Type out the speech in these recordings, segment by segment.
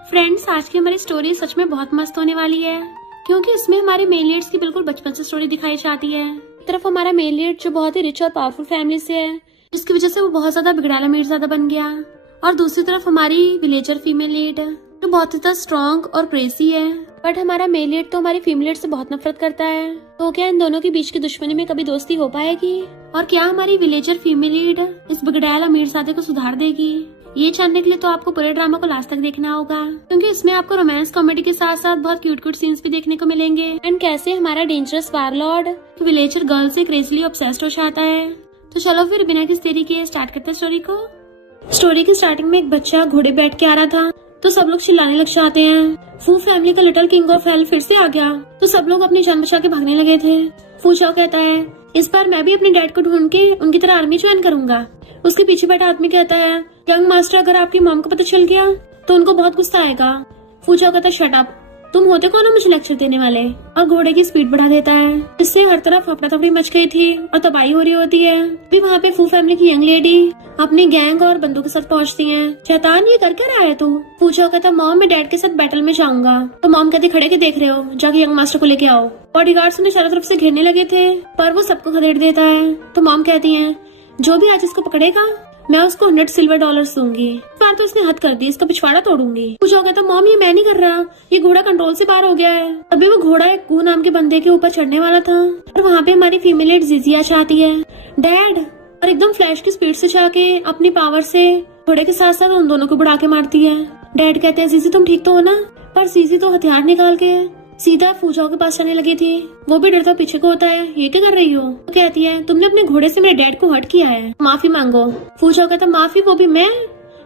Friends, आज की हमारी स्टोरी सच में बहुत मस्त होने वाली है, क्योंकि इसमें हमारे मेल लीड्स की बिल्कुल बचपन से स्टोरी दिखाई जाती है। एक तरफ हमारा मेल लीड जो बहुत ही रिच और पावरफुल फैमिली से है, जिसकी वजह से वो बहुत ज्यादा बिगड़ैला मीरजादा बन गया, और दूसरी तरफ हमारी विलेजर फीमेल लीड जो बहुत ही स्ट्रॉन्ग और क्रेजी है। बट हमारा मेल लीड तो हमारी फीमेल लीड से बहुत नफरत करता है। तो क्या इन दोनों के बीच की दुश्मनी में कभी दोस्ती हो पाएगी, और क्या हमारी विलेजर फीमेल लीड इस बिगड़ैला मीरजादे को सुधार देगी? ये जानने के लिए तो आपको पूरे ड्रामा को लास्ट तक देखना होगा, क्योंकि इसमें आपको रोमांस कॉमेडी के साथ साथ बहुत क्यूट सीन्स भी देखने को मिलेंगे। एंड कैसे हमारा डेंजरस वारलॉर्ड विलेजर गर्ल से क्रेजली ऑब्सेस्ड हो जाता है। तो चलो फिर बिना किसी देरी के स्टार्ट करते हैं स्टोरी को। स्टोरी की स्टार्टिंग में एक बच्चा घोड़े बैठ के आ रहा था, तो सब लोग चिल्लाने लग जाते हैं। फू फैमिली का लिटिल किंग ऑफ हेल फिर से आ गया, तो सब लोग अपनी जान बचा के भागने लगे थे। फू चाओ कहता है, इस बार मैं भी अपने डैड को ढूंढ के उनकी तरह आर्मी ज्वाइन करूंगा। उसके पीछे बैठा आदमी कहता है, यंग मास्टर, अगर आपकी मॉम को पता चल गया तो उनको बहुत गुस्सा आएगा। फू चाओ कहता, शट अप, तुम होते कौन हो मुझे लेक्चर देने वाले, और घोड़े की स्पीड बढ़ा देता है। इससे हर तरफ अफरा तफरी मच गई थी और तबाही हो रही होती है। भी वहाँ पे फू फैमिली की यंग लेडी अपनी गैंग और बंदूक के साथ पहुँचती है। शैतान, ये कर क्या रहा है तू? फू चाओ कहता, मॉम मैं डैड के साथ बैटल में जाऊंगा। तो मॉम कहती, खड़े के देख रहे हो, जाके यंग मास्टर को लेके आओ। बॉडीगार्ड्स उन्हें चारों तरफ से घेरने लगे थे, पर वो सबको खदेड़ देता है। तो मॉम कहती है, जो भी आज इसको पकड़ेगा मैं उसको $100 सिल्वर दूंगी। बार तो इसने हद कर दी, इसका पिछवाड़ा तोड़ूंगी। कुछ हो गया तो मॉम, ये मैं नहीं कर रहा, ये घोड़ा कंट्रोल से बाहर हो गया है। अभी वो घोड़ा एक कू नाम के बंदे के ऊपर चढ़ने वाला था, और वहाँ पे हमारी फीमेल एड जीजिया चाहती है डैड, और एकदम फ्लैश की स्पीड से जाके अपनी पावर से घोड़े के साथ साथ उन दोनों को बुढ़ा के मारती है। डैड कहते हैं, जीजी तुम ठीक तो हो ना? पर जीजी तो हथियार निकाल के सीधा फू चाओ के पास चलने लगी थी। वो भी डरता पीछे को होता है, ये क्या कर रही हो? तो कहती है, तुमने अपने घोड़े से मेरे डैड को हर्ट किया है, माफी मांगो। फू चाओ कहता, माफी? वो भी मैं?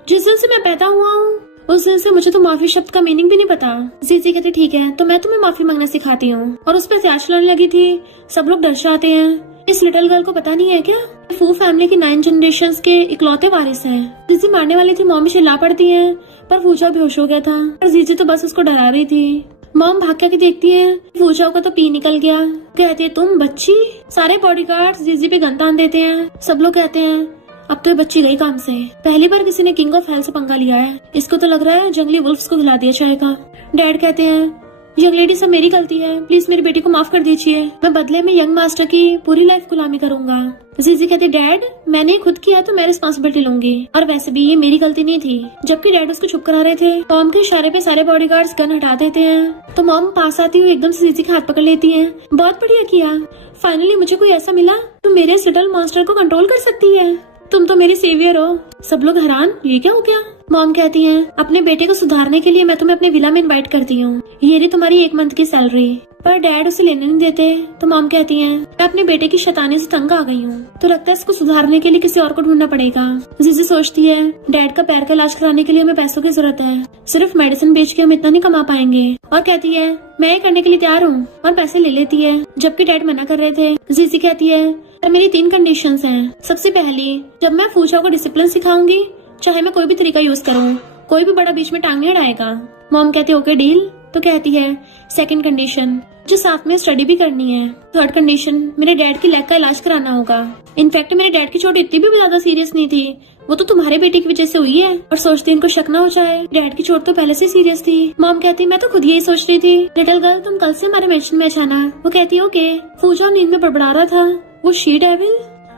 जिस दिन से मैं पैदा हुआ हूँ उस दिन से मुझे तो माफी शब्द का मीनिंग भी नहीं पता। जीजी कहती, ठीक है तो मैं तुम्हें माफी मांगना सिखाती हूँ, और उस पर हथियार चलाने लगी थी। सब लोग डर जाते हैं। इस लिटिल गर्ल को पता नहीं है क्या फू फैमिली की 9 जनरेशंस के इकलौते वारिस हैं। जीजी मारने वाली थी, मॉम चिल्ला पड़ती है, पर फू चाओ बेहोश हो गया था, और जीजी तो बस उसको डरा रही थी। मॉम भाग के देखती है, फू चाओ का तो पी निकल गया। कहती है, तुम बच्ची? सारे बॉडीगार्ड्स जीजी पे गन तान देते हैं। सब लोग कहते हैं, अब तो ये बच्ची गई काम से। पहली बार किसी ने किंग ऑफ हेल से पंगा लिया है, इसको तो लग रहा है जंगली वुल्फ्स को खिला दिया जाएगा। डैड कहते हैं, यंग लेडी, सब मेरी गलती है, प्लीज मेरी बेटी को माफ कर दीजिए, मैं बदले में यंग मास्टर की पूरी लाइफ गुलामी करूंगा। जीजी कहती, डैड मैंने खुद किया तो मैं रिस्पॉन्सिबिलिटी लूंगी, और वैसे भी ये मेरी गलती नहीं थी। जबकि डैड उसको चुप करा रहे थे, टॉम के इशारे पे सारे बॉडीगार्ड्स गन हटा देते हैं। तो मॉम पास आती हुई एकदम से जीजी का हाथ पकड़ लेती है। बहुत बढ़िया किया, फाइनली मुझे कोई ऐसा मिला तो मेरे इस लिटिल मॉन्स्टर को कंट्रोल कर सकती है। तुम तो मेरी सेवियर हो। सब लोग हैरान, ये क्या हो गया? मॉम कहती हैं, अपने बेटे को सुधारने के लिए मैं तुम्हें अपने विला में इनवाइट करती हूँ, ये रही तुम्हारी 1 मंथ की सैलरी। पर डैड उसे लेने नहीं देते। तो मॉम कहती हैं, मैं अपने बेटे की शैतानी से तंग आ गई हूँ, तो लगता है इसको सुधारने के लिए किसी और को ढूंढना पड़ेगा। जीजी सोचती है, डैड का पैर का इलाज कराने के लिए हमें पैसों की जरूरत है, सिर्फ मेडिसिन बेच के हम इतना नहीं कमा पाएंगे। और कहती है, मैं ये करने के लिए तैयार हूँ, और पैसे ले लेती है, जबकि डैड मना कर रहे थे। जीजी कहती है, पर मेरी 3 कंडीशंस हैं। सबसे पहली, जब मैं फू चाओ को डिसिप्लिन सिखाऊंगी, चाहे मैं कोई भी तरीका यूज करूँ, कोई भी बड़ा बीच में टांग नहीं अड़ाएगा। मॉम कहती है, ओके डील। तो कहती है, सेकंड कंडीशन, जो साथ में स्टडी भी करनी है। थर्ड कंडीशन, मेरे डैड की लेग का इलाज कराना होगा। इनफैक्ट मेरे डैड की चोट इतनी भी ज्यादा सीरियस नहीं थी, वो तो तुम्हारे बेटे की वजह से हुई है। और सोचती इनको शक ना हो जाए, डैड की चोट तो पहले से सीरियस थी। मॉम कहती, मैं तो खुद यही सोच रही थी, लिटिल गर्ल तुम कल से हमारे मेंशन में जाना। वो कहती है, ओके। फू चाओ नींद में बड़बड़ा रहा था, वो शी डेविल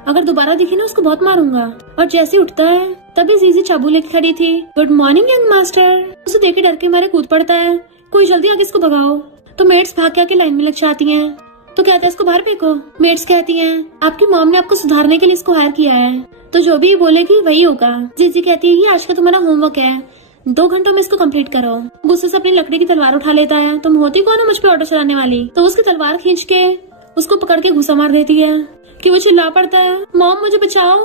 अगर दोबारा दिखे ना उसको बहुत मारूंगा। और जैसे उठता है तभी जीजी चाबू लेके खड़ी थी। Good morning young master. उसे देख के डर के मारे कूद पड़ता है, कोई जल्दी आगे इसको भगाओ। तो मेट्स भाग के आके लाइन में लग जाती हैं। तो कहता है, इसको बाहर फेंको। मेट्स कहती हैं, आपकी मॉम ने आपको सुधारने के लिए इसको हायर किया है, तो जो भी बोलेगी वही होगा। जीजी कहती है, ये आज का तुम्हारा होमवर्क है, 2 घंटों में इसको कंप्लीट करो। गुस्से से अपनी लकड़ी की तलवार उठा लेता है। तुम होती कौन हो मुझ पे ऑटो चलाने वाली? तो उसकी तलवार खींच के उसको पकड़ के घुसा मार देती है, कि वो चिल्ला पड़ता है, मॉम मुझे बचाओ,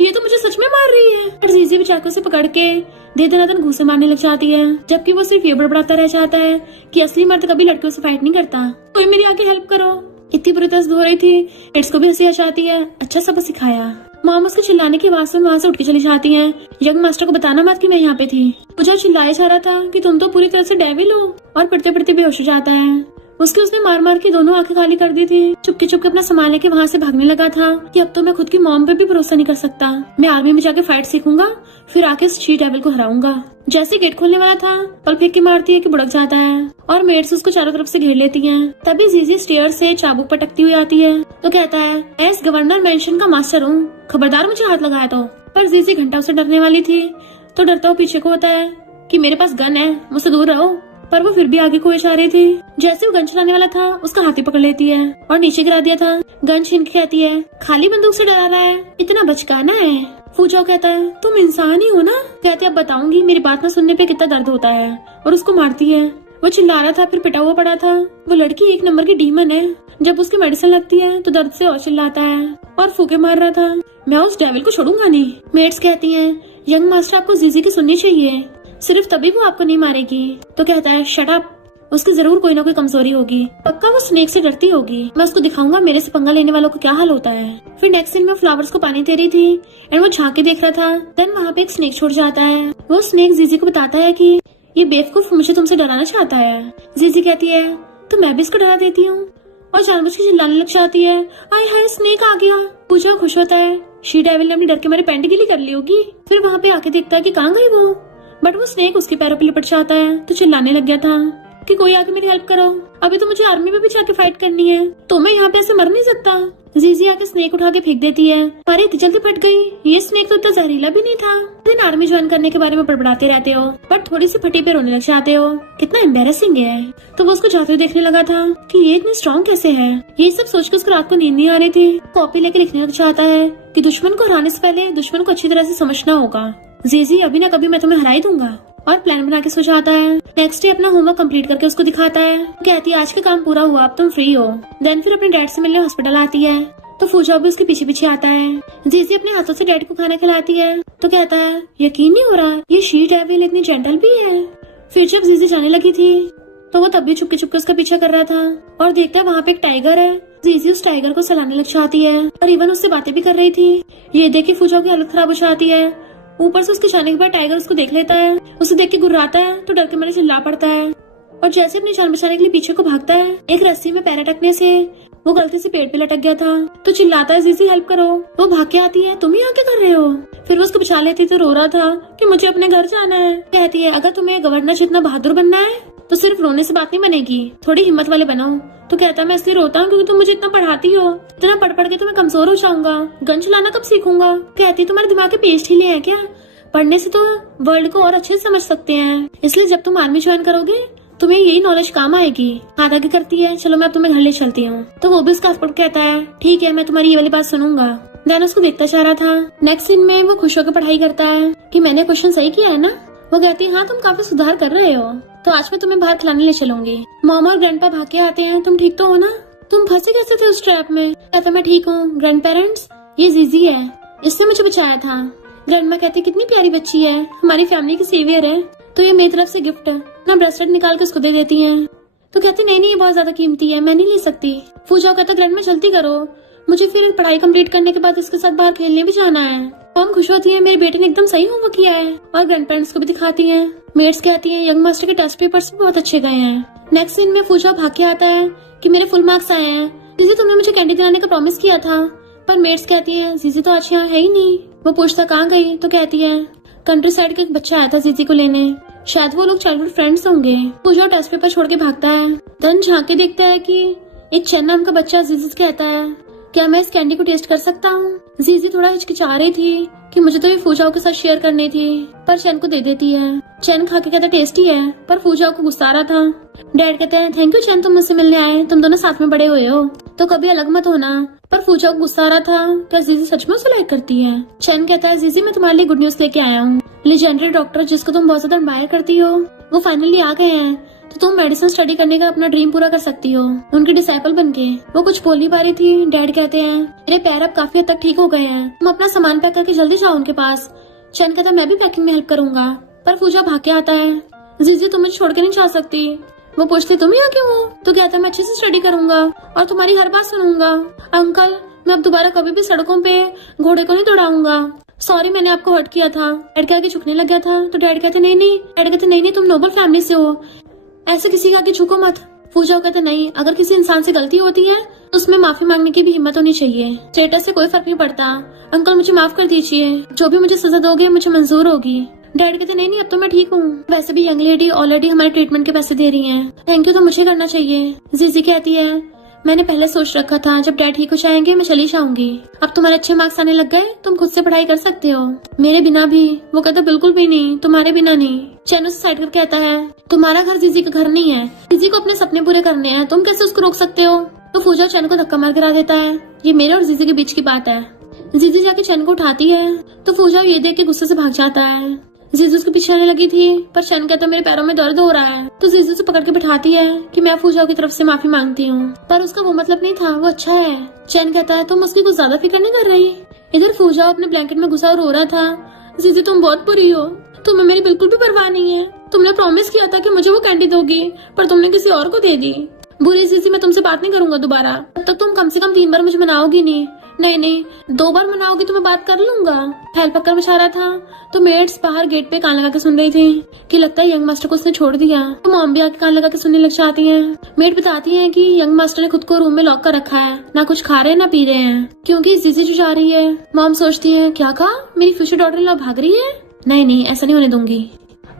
ये तो मुझे सच में मार रही है। और जीजी भी चाकू से पकड़ के दे दनादन घूसे मारने लग जाती है, जबकि वो सिर्फ ये बड़बड़ाता रह जाता है कि असली मर्द कभी लड़कियों से फाइट नहीं करता, कोई मेरी आके हेल्प करो। इतनी बुरी तरह हो रही थी, इट्स को भी हंसी आ जाती है, अच्छा सबक सिखाया। मॉम उसके चिल्लाने की आवाज में वहाँ से उठ के चली जाती हैं। यंग मास्टर को बताना मत कि मैं यहाँ पे थी। मुझे चिल्लाया जा रहा था कि तुम तो पूरी तरह से डेविल हो, और पढ़ते पढ़ते बेहोश हो जाता है। उसने मार मार के दोनों आंखें खाली कर दी थी। चुपके चुपके अपना सामान लेके वहाँ से भागने लगा था कि अब तो मैं खुद की मॉम पे भी भरोसा नहीं कर सकता। मैं आर्मी में जाके फाइट सीखूंगा, फिर आके इस शी डेविल को हराऊंगा। जैसे गेट खोलने वाला था, पल फेंक के मारती है कि बुड़क जाता है और मेड्स उसको चारों तरफ से घेर लेती हैं। तभी जीजी स्टेयर से चाबुक पटकती हुई आती है तो कहता है, मैं इस गवर्नर मेंशन का मास्टर हूँ, खबरदार मुझे हाथ लगाया तो। पर जीजी घंटा से डरने वाली थी तो डरता हुआ पीछे को होता है कि मेरे पास गन है, मुझसे दूर रहो। पर वो फिर भी आगे को जा रही थी। जैसे वो गन चलाने वाला था, उसका हाथी पकड़ लेती है और नीचे गिरा दिया था। गन छीन के कहती है, खाली बंदूक से डरा रहा है, इतना बचकाना है। फूजाओ कहता है, तुम इंसान ही हो ना। कहते अब बताऊंगी मेरी बात ना सुनने पे कितना दर्द होता है, और उसको मारती है। वो चिल्ला रहा था, फिर पिटा हुआ पड़ा था। वो लड़की एक नंबर की डीमन है। जब उसकी मेडिसिन लगती है तो दर्द से और चिल्लाता है और फूके मार रहा था। मैं उस डेविल को छोड़ूंगा नहीं। मेट्स कहती है, यंग मास्टर आपको जीजी की सुननी चाहिए, सिर्फ तभी वो आपको नहीं मारेगी। तो कहता है, शट अप, उसकी जरूर कोई ना कोई कमजोरी होगी, पक्का वो स्नेक से डरती होगी। मैं उसको दिखाऊंगा मेरे से पंगा लेने वालों को क्या हाल होता है। फिर नेक्स्ट सीन में फ्लावर्स को पानी दे रही थी एंड वो झांक के देख रहा था। देन वहाँ पे एक स्नेक छूट जाता है। वो स्नेक जीजी को बताता है कि ये बेवकूफ मुझे तुमसे डराना चाहता है। जीजी कहती है, तो मैं भी इसको डरा देती हूँ, और जानबूझ के चिल्लाने लग जाती है, आय हाय स्नेक आ गया। पूजा खुश होता है, शी डेविल ने अपनी डर के मारे पैंट गीली कर ली होगी। फिर वहाँ पे आके देखता है कि कहाँ गई वो, बट वो स्नेक उसके पैरों पे लिपट जाता है तो चिल्लाने लग गया था कि कोई आके मेरी हेल्प करो, अभी तो मुझे आर्मी में भी जाके फाइट करनी है, तो मैं यहाँ पे ऐसे मर नहीं सकता। जीजी आके स्नेक उठा के फेंक देती है, पर इतनी जल्दी फट गई। ये स्नेक तो इतना जहरीला भी नहीं था। दिन आर्मी ज्वाइन करने के बारे में बड़बड़ाते रहते हो, बट थोड़ी सी फटी पे रोने लग जाते हो, कितना एम्बेरसिंग है। तो वो उसको जाते हुए देखने लगा था कि ये इतनी स्ट्रॉन्ग कैसे है। ये सब सोच के उसको रात को नींद नहीं आ रही थी। कॉपी लेके लिखने लग जाता है कि दुश्मन को हराने से पहले दुश्मन को अच्छी तरह से समझना होगा। जीजी अभी ना कभी मैं तुम्हें हरा ही दूंगा, और प्लान बना के सो जाता है। नेक्स्ट डे अपना होमवर्क कंप्लीट करके उसको दिखाता है। कहती है, आज का काम पूरा हुआ, अब तुम फ्री हो। देन फिर अपने डैड से मिलने हॉस्पिटल आती है तो फूजाओ भी उसके पीछे पीछे आता है। जीजी अपने हाथों से डैड को खाना खिलाती है तो कहता है, यकीन नहीं हो रहा ये शी डेविल इतनी जेंटल भी है। फिर जब जीजी जाने लगी थी तो वो तब भी चुपके चुपके उसका पीछा कर रहा था और देखता है वहाँ पे एक टाइगर है। जीजी उस टाइगर को सलाने लग जाती है और इवन उससे बातें भी कर रही थी। ये देख के फूजाओ की हालत खराब हो जाती है। ऊपर से उसके जाने के बाद टाइगर उसको देख लेता है, उसे देख के गुर्राता है तो डर के मारे चिल्ला पड़ता है और जैसे अपनी जान बचाने के लिए पीछे को भागता है, एक रस्सी में पैर अटकने से वो गलती से पेड़ पे लटक गया था तो चिल्लाता है, जीजी हेल्प करो। वो भाग के आती है, तुम यहाँ क्या कर रहे हो। फिर वो उसको बचा लेती तो रो रहा था कि मुझे अपने घर जाना है। कहती है, अगर तुम्हें गवर्नर जितना बहादुर बनना है तो सिर्फ रोने से बात नहीं बनेगी, थोड़ी हिम्मत वाले बनाओ। तो कहता है, मैं इसलिए रोता हूँ क्योंकि तुम मुझे इतना पढ़ाती हो, इतना पढ़ पढ़ के तो मैं कमजोर हो जाऊंगा, गन चलाना कब सीखूंगा। कहती, तुम्हारे दिमाग के पेस्ट हिले हैं क्या, पढ़ने से तो वर्ल्ड को और अच्छे से समझ सकते हैं, इसलिए जब तुम आर्मी ज्वाइन करोगे तुम्हें यही नॉलेज काम आएगी। हाथ आगे करती है, चलो मैं अब तुम्हें घर ले चलती हूँ। तो वो भी उसका हस्बैंड कहता है, ठीक है मैं तुम्हारी ये वाली बात सुनूंगा। देन उसको देखता जा रहा था। नेक्स्ट सीन में वो खुश होकर पढ़ाई करता है कि मैंने क्वेश्चन सही किया है ना। वो कहती है, हाँ तुम काफी सुधार कर रहे हो, तो आज मैं तुम्हें बाहर खिलाने ले चलूंगी। मॉम और ग्रैंडपा भाग के आते हैं, तुम ठीक तो हो ना, तुम फंसे कैसे थे उस ट्रैप में। कहता, मैं ठीक हूँ ग्रैंड पेरेंट्स, ये जीजी है, इसने मुझे बचाया था। ग्रैंडमा कहती, कितनी प्यारी बच्ची है, हमारी फैमिली की सेवियर है, तो ये मेरी तरफ से गिफ्ट ना ब्रेसलेट निकाल के उसको दे देती हैं। तो कहती, नहीं नहीं ये बहुत ज्यादा कीमती है, मैं नहीं ले सकती। फूजाओ कहता, ग्रैंडमा जल्दी करो, मुझे फिर पढ़ाई कंप्लीट करने के बाद इसके साथ बाहर खेलने भी जाना है। मॉम खुश होती है, मेरे बेटे ने एकदम सही होमवर्क किया है, और ग्रैंड पेरेंट्स को भी दिखाती हैं। मेट्स कहती हैं, यंग मास्टर के टेस्ट पेपर्स भी बहुत अच्छे गए हैं। नेक्स्ट सीन में फूजाओ भाग के आता है कि मेरे फुल मार्क्स आए हैं, जीजी तुमने मुझे कैंडी दिलाने का प्रॉमिस किया था। पर मेट्स कहती है, जीजी तो आज यहाँ है ही नहीं। वो पूछता, कहाँ गई। तो कहती है, कंट्री साइड का एक बच्चा आया था जीजी को लेने, शायद वो लोग चाइल्डहुड फ्रेंड्स होंगे। पूजा टेस्ट पेपर छोड़ के भागता है। धन झांक के देखता है कि एक चैन नाम का बच्चा जीजी से कहता है, क्या मैं इस कैंडी को टेस्ट कर सकता हूँ। जीजी थोड़ा हिचकिचा रही थी कि मुझे तो ये फूजाओ के साथ शेयर करनी थी, पर चैन को दे देती है। चैन खा के कहता, टेस्टी है, पर फूजाओ को गुस्सा आ रहा था। डैड कहते हैं, थैंक यू चैन, तुम मुझसे मिलने आए, तुम दोनों साथ में बड़े हुए हो तो कभी अलग मत होना। पर फूजाओ को गुस्सा आ रहा था, क्या जीजी सच में उसे लाइक करती है। चैन कहता है, जीजी मैं तुम्हारे लिए गुड न्यूज लेके आया हूँ, लेजेंडरी डॉक्टर जिसको तुम बहुत ज्यादा एडमायर करती हो वो फाइनली आ गए हैं, तो तुम मेडिसिन स्टडी करने का अपना ड्रीम पूरा कर सकती हो उनकी डिसाइपल बनके। वो कुछ बोल नहीं पा रही थी। डैड कहते हैं, मेरे पैर अब काफी हद तक ठीक हो गए हैं, तुम अपना सामान पैक करके जल्दी जाओ उनके पास। चैन कहता है, मैं भी पैकिंग में हेल्प करूंगा। पर फूजा भाग के आता है, जीजी तुम मुझे छोड़ के नहीं जा सकती। वो पूछती, तुम यहाँ क्यों हो। तो कहता है, मैं अच्छे से स्टडी करूंगा और तुम्हारी हर बात सुनूंगा। अंकल मैं अब दोबारा कभी भी सड़कों पे घोड़े को नहीं दौड़ाऊंगा, सॉरी मैंने आपको हर्ट किया था। डैड के आगे झुकने लग गया था तो डैड कहते, नहीं नहीं। डैड कहते, नहीं नहीं तुम नोबल फैमिली से हो, ऐसे किसी के आगे झुको मत। पूजा कहते नहीं, अगर किसी इंसान से गलती होती है तो उसमें माफी मांगने की भी हिम्मत होनी चाहिए। स्टेटस से कोई फर्क नहीं पड़ता। अंकल मुझे माफ कर दीजिए, जो भी मुझे सजा दोगे मुझे मंजूर होगी। डैड कहते नहीं नहीं, अब तो मैं ठीक हूँ। वैसे भी यंग लेडी ऑलरेडी हमारे ट्रीटमेंट के पैसे दे रही है, थैंक यू तो मुझे करना चाहिए। जीजी कहती है मैंने पहले सोच रखा था जब डैड ठीक हो जाएंगे मैं चली जाऊंगी। अब तुम्हारे अच्छे मार्क्स आने लग गए, तुम खुद से पढ़ाई कर सकते हो, मेरे बिना भी। वो कहता बिल्कुल भी नहीं, तुम्हारे बिना नहीं। चैनो से साइड कर कहता है तुम्हारा घर जीजी का घर नहीं है, जीजी को अपने सपने पूरे करने हैं, तुम कैसे उसको रोक सकते हो। तो फूजा चैन को धक्का मार गिरा देता है। ये मेरे और जीजी के बीच की बात है। जीजी जाके चैन को उठाती है तो फूजा ये देख के गुस्से से भाग जाता है। जीजू उसके पीछे आने लगी थी पर चैन कहता मेरे पैरों में दर्द हो रहा है। तो जीजू से पकड़ के बिठाती है कि मैं फूजाओ की तरफ से माफी मांगती हूँ, पर उसका वो मतलब नहीं था, वो अच्छा है। चैन कहता है तुम उसकी कुछ ज्यादा फिक्र नहीं कर रही। इधर फूजाओ अपने ब्लैंकेट में घुसा और रो रहा था। जीजू तुम बहुत बुरी हो, तुम्हें मेरी बिल्कुल भी परवाह नहीं है। तुमने प्रॉमिस किया था कि मुझे वो कैंडी दोगी पर तुमने किसी और को दे दी। बुरी जीजी मैं तुमसे बात नहीं करूंगा दोबारा, तब तक तुम कम से कम 3 बार मुझे मनाओगी नहीं। नहीं 2 बार मनाओगी तो मैं बात कर लूंगा। फैल पक्कर मचा रहा था तो मेड्स बाहर गेट पे कान लगा के सुन रही थी कि लगता है यंग मास्टर को उसने छोड़ दिया। तो मॉम भी आके कान लगा के सुनने लग जाती है। मेड बताती है कि यंग मास्टर ने खुद को रूम में लॉक कर रखा है, ना कुछ खा रहे ना पी रहे हैं क्योंकि जीजी जो जा रही है। मॉम सोचती है क्या कहा, मेरी फ्यूचर डॉटर इन लॉ भाग रही है। नहीं ऐसा नहीं होने दूंगी।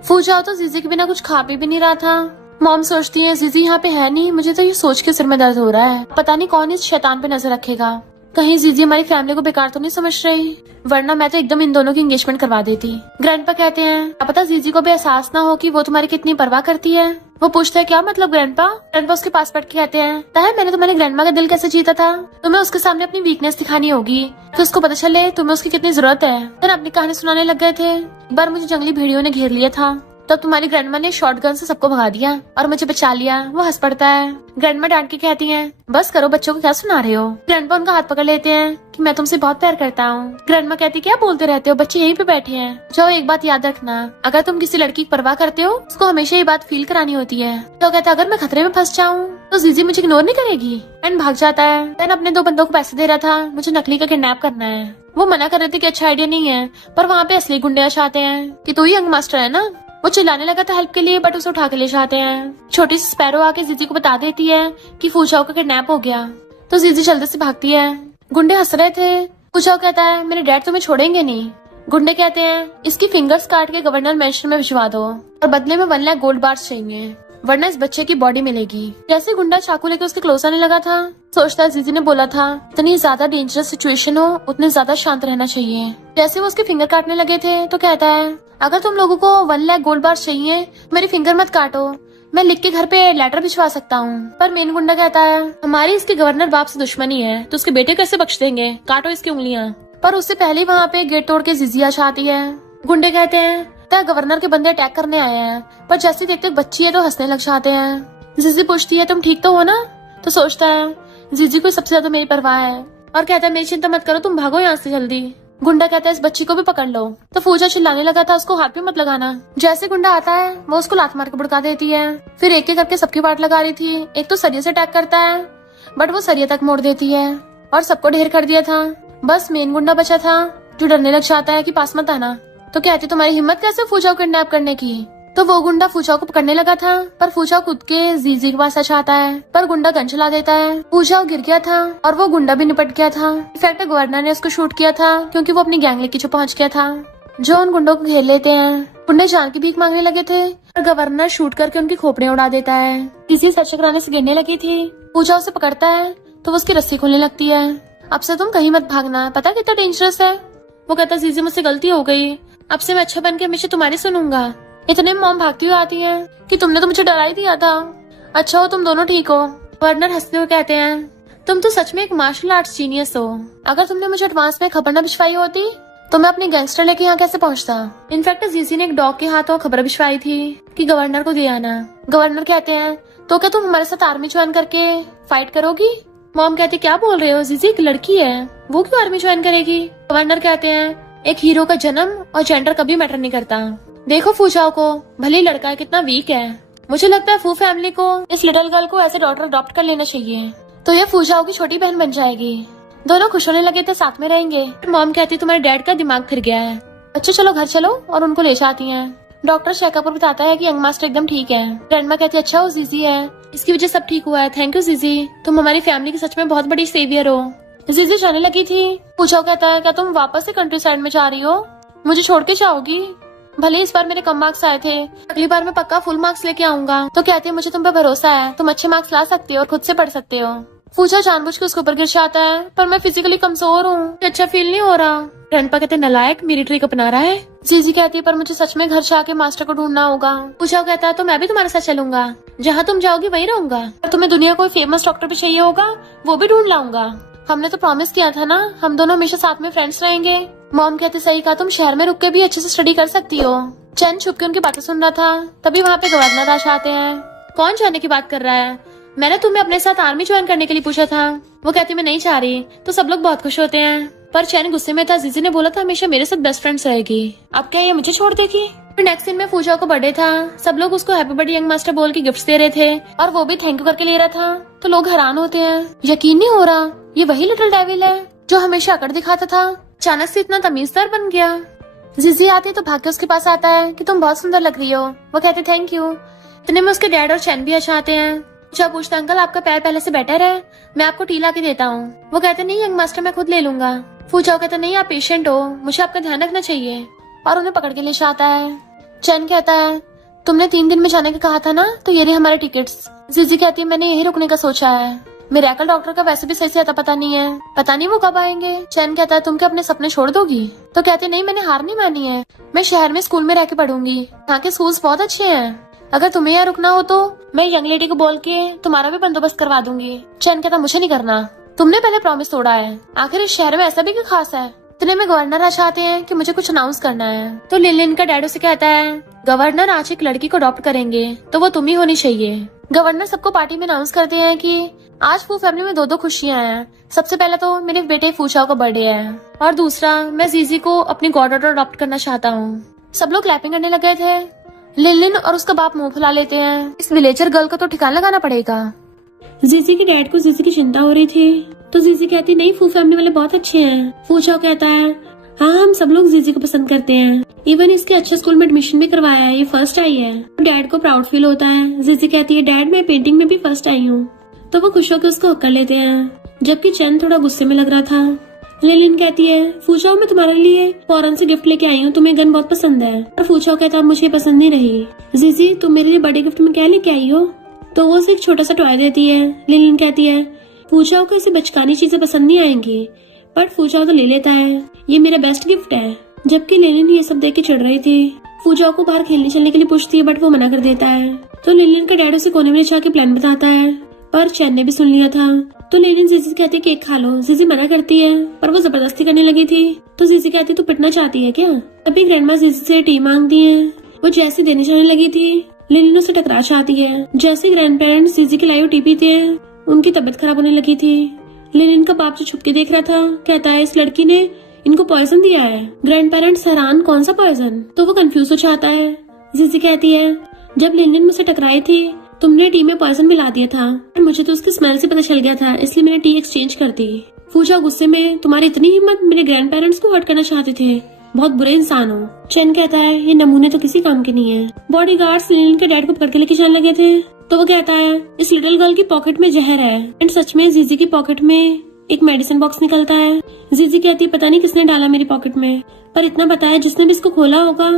फूजाओ तो जीजी के बिना कुछ खा पी भी नहीं रहा था। मॉम सोचती है जीजी यहाँ पे है नहीं, मुझे तो ये सोच के सिर में दर्द हो रहा है, पता नहीं कौन इस शैतान पे नजर रखेगा। कहीं जीजी हमारी फैमिली को बेकार तो नहीं समझ रही, वरना मैं तो एकदम इन दोनों की एंगेजमेंट करवा देती। ग्रैंडपा कहते हैं क्या पता जीजी को भी एहसास ना हो कि वो तुम्हारी कितनी परवाह करती है। वो पूछता है क्या मतलब ग्रैंडपा। ग्रैंडपा उसके पास बैठ के कहते हैं ताहे मैंने तुम्हारे ग्रैंडमा का दिल कैसे जीता था, तुम्हें उसके सामने अपनी वीकनेस दिखानी होगी तो उसको पता चले तुम्हें उसकी कितनी जरूरत है। फिर अपनी कहानी सुनाने लग गए थे। एक बार मुझे जंगली भेड़ियों ने घेर लिया था, तब तुम्हारी ग्रैंडमा ने शॉटगन से सबको भगा दिया और मुझे बचा लिया। वो हंस पड़ता है। ग्रैंडमा डांट के कहती हैं बस करो, बच्चों को क्या सुना रहे हो। ग्रैंडपा उनका हाथ पकड़ लेते हैं कि मैं तुमसे बहुत प्यार करता हूँ। ग्रैंडमा कहती क्या बोलते रहते हो, बच्चे यहीं पे बैठे हैं। जाओ एक बात याद रखना, अगर तुम किसी लड़की की परवाह करते हो उसको हमेशा ये बात फील करानी होती है। तो कहता अगर मैं खतरे में फंस जाऊँ तो जीजी मुझे इग्नोर नहीं करेगी। एंड भाग जाता है। एंड अपने 2 बंदों को पैसे दे रहा था, मुझे नकली का किडनैप करना है। वो मना कर रहे थे कि अच्छा आइडिया नहीं है, पर वहाँ पे असली गुंडे आते हैं कि तू ही यंग मास्टर है ना। वो चिल्लाने लगा था हेल्प के लिए बट उसे उठा के ले जाते हैं। छोटी सी स्पैरो आके जीजी को बता देती है कि फूजाओ का किडनैप हो गया। तो जीजी जल्दी से भागती है। गुंडे हंस रहे थे। फूजाओ कहता है मेरे डैड तुम्हें छोड़ेंगे नहीं। गुंडे कहते हैं इसकी फिंगर्स काट के गवर्नर मैंशन में भिजवा दो और बदले में 1 लाख गोल्ड बार्स चाहिए, वरना इस बच्चे की बॉडी मिलेगी। जैसे गुंडा चाकू लेके उसके क्लोज आने लगा था, सोचता है जीजी ने बोला था इतनी ज्यादा डेंजरस सिचुएशन हो उतने ज्यादा शांत रहना चाहिए। जैसे वो उसके फिंगर काटने लगे थे तो कहता है अगर तुम लोगों को 1 लाख गोल्ड बार्स चाहिए मेरी फिंगर मत काटो, मैं लिख के घर पे लेटर भिजवा सकता हूँ। पर मेन गुंडा कहता है हमारी इसके गवर्नर बाप से दुश्मनी है तो उसके बेटे कैसे बख्श देंगे, काटो इसकी उंगलियाँ। पर उससे पहले वहाँ पे गेट तोड़ के जीजी आ जाती है। गुंडे कहते हैं गवर्नर के बंदे अटैक करने आए हैं, पर जैसे देखते बच्ची है तो हंसने लग जाते हैं। जीजी पूछती है तुम ठीक तो हो ना। तो सोचता है जीजी को सबसे ज्यादा मेरी परवाह है और कहता है मेरी चिंता मत करो, तुम भागो यहाँ से जल्दी। गुंडा कहता है इस बच्ची को भी पकड़ लो। तो फूजा चिल्लाने लगा था उसको हाथ पे मत लगाना। जैसे गुंडा आता है वो उसको लात मार के बुड़का देती है। फिर एक एक करके सबकी वाट लगा रही थी। एक तो सरिये से अटैक करता है बट वो सरिये तक मोड़ देती है और सबको ढेर कर दिया था। बस मेन गुंडा बचा था जो डरने लग जाता है कि पास मत आना। तो कहती तुम्हारी हिम्मत कैसे फूजा को किडनैप करने की। तो वो गुंडा फूजा को पकड़ने लगा था पर फूजा खुद के जीजी के पास आ जाता है, पर गुंडा गन चला देता है। फूजा गिर गया था और वो गुंडा भी निपट गया था। इनफैक्ट गवर्नर ने उसको शूट किया था क्योंकि वो अपनी गैंग लेके जो पहुंच गया था, जो उन गुंडों को घेर लेते हैं। गुंडे जान की भीख मांगने लगे थे और गवर्नर शूट करके उनकी खोपड़ियां उड़ा देता है। किसी सर चकराने से गिरने लगी थी। फूजा उसे पकड़ता है तो वो उसकी रस्सी खोलने लगती है। अब से तुम कहीं मत भागना, पता कितना डेंजरस है। वो कहता जीजी मुझसे गलती हो गई, अब से मैं अच्छा बन के हमेशा तुम्हारी सुनूंगा। इतने में मॉम भागती हुई आती है कि तुमने तो मुझे डरा ही दिया था, अच्छा हो तुम दोनों ठीक हो। वर्नर हंसते हुए कहते हैं तुम तो सच में एक मार्शल आर्ट्स जीनियस हो, अगर तुमने मुझे एडवांस में खबर न भिजवाई होती तो मैं अपने गैंगस्टर लेके यहाँ कैसे पहुँचता। इनफैक्ट जीजी ने एक डॉग के हाथों खबर भिजवाई थी कि गवर्नर को दे आना। गवर्नर कहते हैं तो क्या तुम हमारे साथ आर्मी ज्वाइन करके फाइट करोगी। मॉम कहती क्या बोल रहे हो जीजी, एक लड़की है वो क्यों आर्मी ज्वाइन करेगी। गवर्नर कहते हैं एक हीरो का जन्म और जेंडर कभी मैटर नहीं करता। देखो फूजाओ को, भले लड़का है कितना वीक है, मुझे लगता है फू फैमिली को इस लिटिल गर्ल को एज ए डॉटर अडॉप्ट कर लेना चाहिए तो ये फूजाओ की छोटी बहन बन जाएगी। दोनों खुश होने लगे थे साथ में रहेंगे। मॉम कहती तुम्हारे डैड का दिमाग फिर गया है, अच्छा चलो घर चलो और उनको ले जाती हैं। डॉक्टर चेकअप पर बताता है कि यंग मास्टर एकदम ठीक है। ग्रैंडमा कहती है अच्छा वो जीजी है, इसकी वजह सब ठीक हुआ है। थैंक यू जीजी, तुम हमारी फैमिली की सच में बहुत बड़ी सेवियर हो। जीजी जाने लगी थी। पूछा कहता है क्या तुम वापस से कंट्री साइड में जा रही हो, मुझे छोड़ के जाओगी? भले इस बार मेरे कम मार्क्स आए थे, अगली बार मैं पक्का फुल मार्क्स लेके आऊंगा। तो कहती है मुझे तुम पे भरोसा है, तुम अच्छे मार्क्स ला सकते हो और खुद से पढ़ सकते हो। पूछा जानबूझ के उसके ऊपर गिर जाता है, पर मैं फिजिकली कमजोर हूँ, अच्छा फील नहीं हो रहा। ग्रैंडपा कहते नलायक, मेरी ट्रिक अपना रहा है। जीजी कहती है पर मुझे सच में घर से आके मास्टर को ढूंढना होगा। पूछा कहता है तो मैं भी तुम्हारे साथ चलूंगा, जहाँ तुम जाओगी वही रहूंगा। और तुम्हें दुनिया कोई फेमस डॉक्टर भी चाहिए होगा वो भी ढूंढ लाऊंगा। हमने तो प्रॉमिस किया था ना, हम दोनों हमेशा साथ में फ्रेंड्स रहेंगे। मॉम कहती सही कहा, तुम शहर में रुक के भी अच्छे से स्टडी कर सकती हो। चैन छुप के उनकी बातें सुन रहा था, तभी वहाँ पे गवर्नर आशा आते हैं। कौन जाने की बात कर रहा है? मैंने तुम्हें अपने साथ आर्मी ज्वाइन करने के लिए पूछा था। वो कहती मैं नहीं चाह रही, तो सब लोग बहुत खुश होते हैं। पर चैन गुस्से में था, जीजी ने बोला था हमेशा मेरे साथ बेस्ट फ्रेंड्स रहेगी, अब क्या ये मुझे छोड़ देगी? फिर नेक्स्ट दिन में फूजा को बर्थडे था, सब लोग उसको हैप्पी बर्थडे यंग मास्टर बोल के गिफ्ट्स दे रहे थे और वो भी थैंक यू करके ले रहा था। तो लोग हैरान होते हैं, यकीन नहीं हो रहा ये वही लिटिल डेविल है जो हमेशा अकड़ दिखाता था, अचानक से इतना तमीजदार बन गया। जीजी आती तो भाग के उसके पास आता है कि तुम बहुत सुंदर लग रही हो। वो कहते थैंक यू। इतने में उसके डैड और चैन भी अच्छा आते हैं। जब पूछता अंकल आपका पैर पहले से बेटर है, मैं आपको टी ला के देता हूँ। वो कहते नहीं यंग मास्टर मैं खुद ले लूंगा। फूचाओ कहता नहीं आप पेशेंट हो, मुझे आपका ध्यान रखना चाहिए, और उन्हें पकड़ के ले जाता है। चैन कहता है तुमने 3 दिन में जाने का कहा था ना, तो ये रही हमारे टिकट्स। जीजी कहती है मैंने यही रुकने का सोचा है, मिरेकल डॉक्टर का वैसे भी सही से आता पता नहीं है, पता नहीं वो कब आएंगे। चैन कहता है तुम क्या अपने सपने छोड़ दोगी? तो कहते नहीं मैंने हार नहीं मानी है, मैं शहर में स्कूल में रह के पढ़ूंगी, यहाँ के स्कूल्स बहुत अच्छे हैं। अगर तुम्हें यहाँ रुकना हो तो मैं यंग लेडी को बोल के तुम्हारा भी बंदोबस्त करवा दूंगी। चैन कहता मुझे नहीं करना, तुमने पहले प्रॉमिस तोड़ा है, आखिर इस शहर में ऐसा भी क्या खास है? इतने में गवर्नर आ चाहते हैं कि मुझे कुछ अनाउंस करना है। तो लिलिन का डैड उसे कहता है गवर्नर आज एक लड़की को अडॉप्ट करेंगे, तो वो तुम ही होनी चाहिए। गवर्नर सबको पार्टी में अनाउंस करते हैं कि आज वो फैमिली में 2-2 खुशियां हैं। सबसे पहले तो मेरे बेटे फूचाओ का बर्थडे है, और दूसरा मैं जीजी को अपनी गॉड डॉटर अडॉप्ट करना चाहता हूँ। सब लोग क्लैपिंग करने लगे थे। लिलिन और उसका बाप मुंह फुला लेते हैं, इस विलेजर गर्ल का तो ठिकाना लगाना पड़ेगा। जीजी के डैड को जीजी की चिंता हो रही थी, तो जीजी कहती नहीं फू फैमिली वाले बहुत अच्छे हैं। फूचाओ कहता है हाँ हम सब लोग जीजी को पसंद करते हैं, इवन इसके अच्छे स्कूल में एडमिशन भी करवाया है, ये फर्स्ट आई है। डैड को प्राउड फील होता है। जीजी कहती है डैड मैं पेंटिंग में भी फर्स्ट आई हूँ, तो वो खुश होकर उसको हक कर लेते हैं, जबकि चैन थोड़ा गुस्से में लग रहा था। लिलिन कहती है फूचाओ मैं तुम्हारे लिए फॉरेन से गिफ्ट लेके आई हूँ, तुम्हें गन बहुत पसंद है। और फूचाओ कहता है मुझे पसंद नहीं रही। जीजी तुम मेरे लिए बर्थडे गिफ्ट में क्या लेके आई हो? तो वो उसे एक छोटा सा टॉय देती है। लिलिन कहती है फूचाओ को ऐसी बचकानी चीजें पसंद नहीं आएंगी, बट फूचाओ तो ले लेता है, ये मेरा बेस्ट गिफ्ट है। जबकि लिलिन ये सब देख के चिढ़ रही थी। फूचाओ को बाहर खेलने चलने के लिए पूछती है, बट वो मना कर देता है। तो लिलिन का डैड उसे कोने में ले जाके प्लान बताता है, पर चैन ने भी सुन लिया था। तो लिलिन जीजी कहती है केक खा लो। जीजी मना करती है, पर वो जबरदस्ती करने लगी थी। तो जीजी कहती तू पिटना चाहती है क्या? तभी ग्रैंडमा जीजी से टी मांगती है। वो जैसे देने जाने लगी थी, लिलिन उसे टकरा चाहती है। जैसे ग्रैंड पेरेंट्स जीजी की लाइव टी पीते हैं, उनकी तबीयत खराब होने लगी थी। लिलिन का बाप जो छुप के देख रहा था, कहता है इस लड़की ने इनको पॉइजन दिया है। ग्रैंड पेरेंट्स हैरान कौन सा पॉइजन? तो वो कंफ्यूज हो जाता है। जीजी कहती है जब लिलिन मुझसे टकराई थी तुमने टी में पॉइजन मिला दिया था, मुझे तो उसकी स्मेल से पता चल गया था, इसलिए मैंने टी एक्सचेंज कर दी। फूचा गुस्से में तुम्हारी इतनी हिम्मत, मेरे ग्रैंड पेरेंट्स को हर्ट करना चाहते थे, बहुत बुरे इंसान हो। चैन कहता है ये नमूने तो किसी काम के नहीं है। बॉडीगार्ड्स लिलिन के डैड को पकड़ के लेके जाने लगे थे, तो वो कहता है इस लिटिल गर्ल की पॉकेट में जहर है। एंड सच में जीजी की पॉकेट में एक मेडिसिन बॉक्स निकलता है। जीजी कहती है पता नहीं किसने डाला मेरी पॉकेट में, पर इतना पता है जिसने भी इसको खोला होगा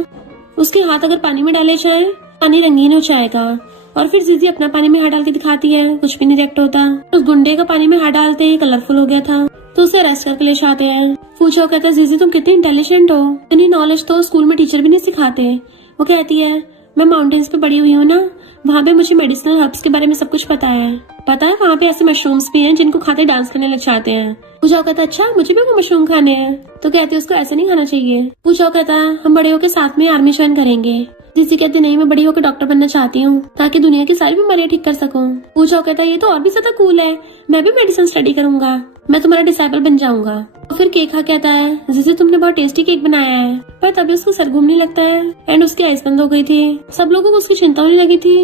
उसके हाथ अगर पानी में डाले जाए पानी रंगीन हो जाएगा। और फिर जीजी अपना पानी में हाथ डाल के दिखाती है, कुछ भी नहीं रिएक्ट होता। उस गुंडे का पानी में हाथ डालते ही कलरफुल हो गया था, तो उसे अरेस्ट करके ले जाते हैं। फूचाओ कहता है जीजी तुम कितनी इंटेलिजेंट हो, इतनी नॉलेज तो स्कूल में टीचर भी नहीं सिखाते। वो कहती है मैं माउंटेन्स पे बड़ी हुई हूँ ना, वहाँ पे मुझे मेडिसिनल हर्ब्स के बारे में सब कुछ पता है वहाँ पे ऐसे मशरूम्स भी हैं जिनको खाते डांस करने लग जाते हैं। पूछाओ कहता अच्छा मुझे भी वो मशरूम खाने हैं। तो कहती है उसको ऐसा नहीं खाना चाहिए। पूछाओ कहता हम बड़े होकर साथ में आर्मी ज्वाइन करेंगे। जीजी कहती नहीं मैं बड़ी होकर डॉक्टर बनना चाहती हूँ ताकि दुनिया की सारी बीमारियां ठीक कर सकूं। पूछाओ कहता ये तो और भी ज्यादा कूल है, मैं भी मेडिसिन स्टडी करूंगा, मैं तुम्हारा डिसाइपल बन जाऊंगा। तो फिर केक खा कहता है जीजी तुमने बहुत टेस्टी केक बनाया है, पर तभी उसको सर घूमने लगता है एंड उसकी आइस बंद हो गई थी। सब लोगों को उसकी चिंता होने लगी थी।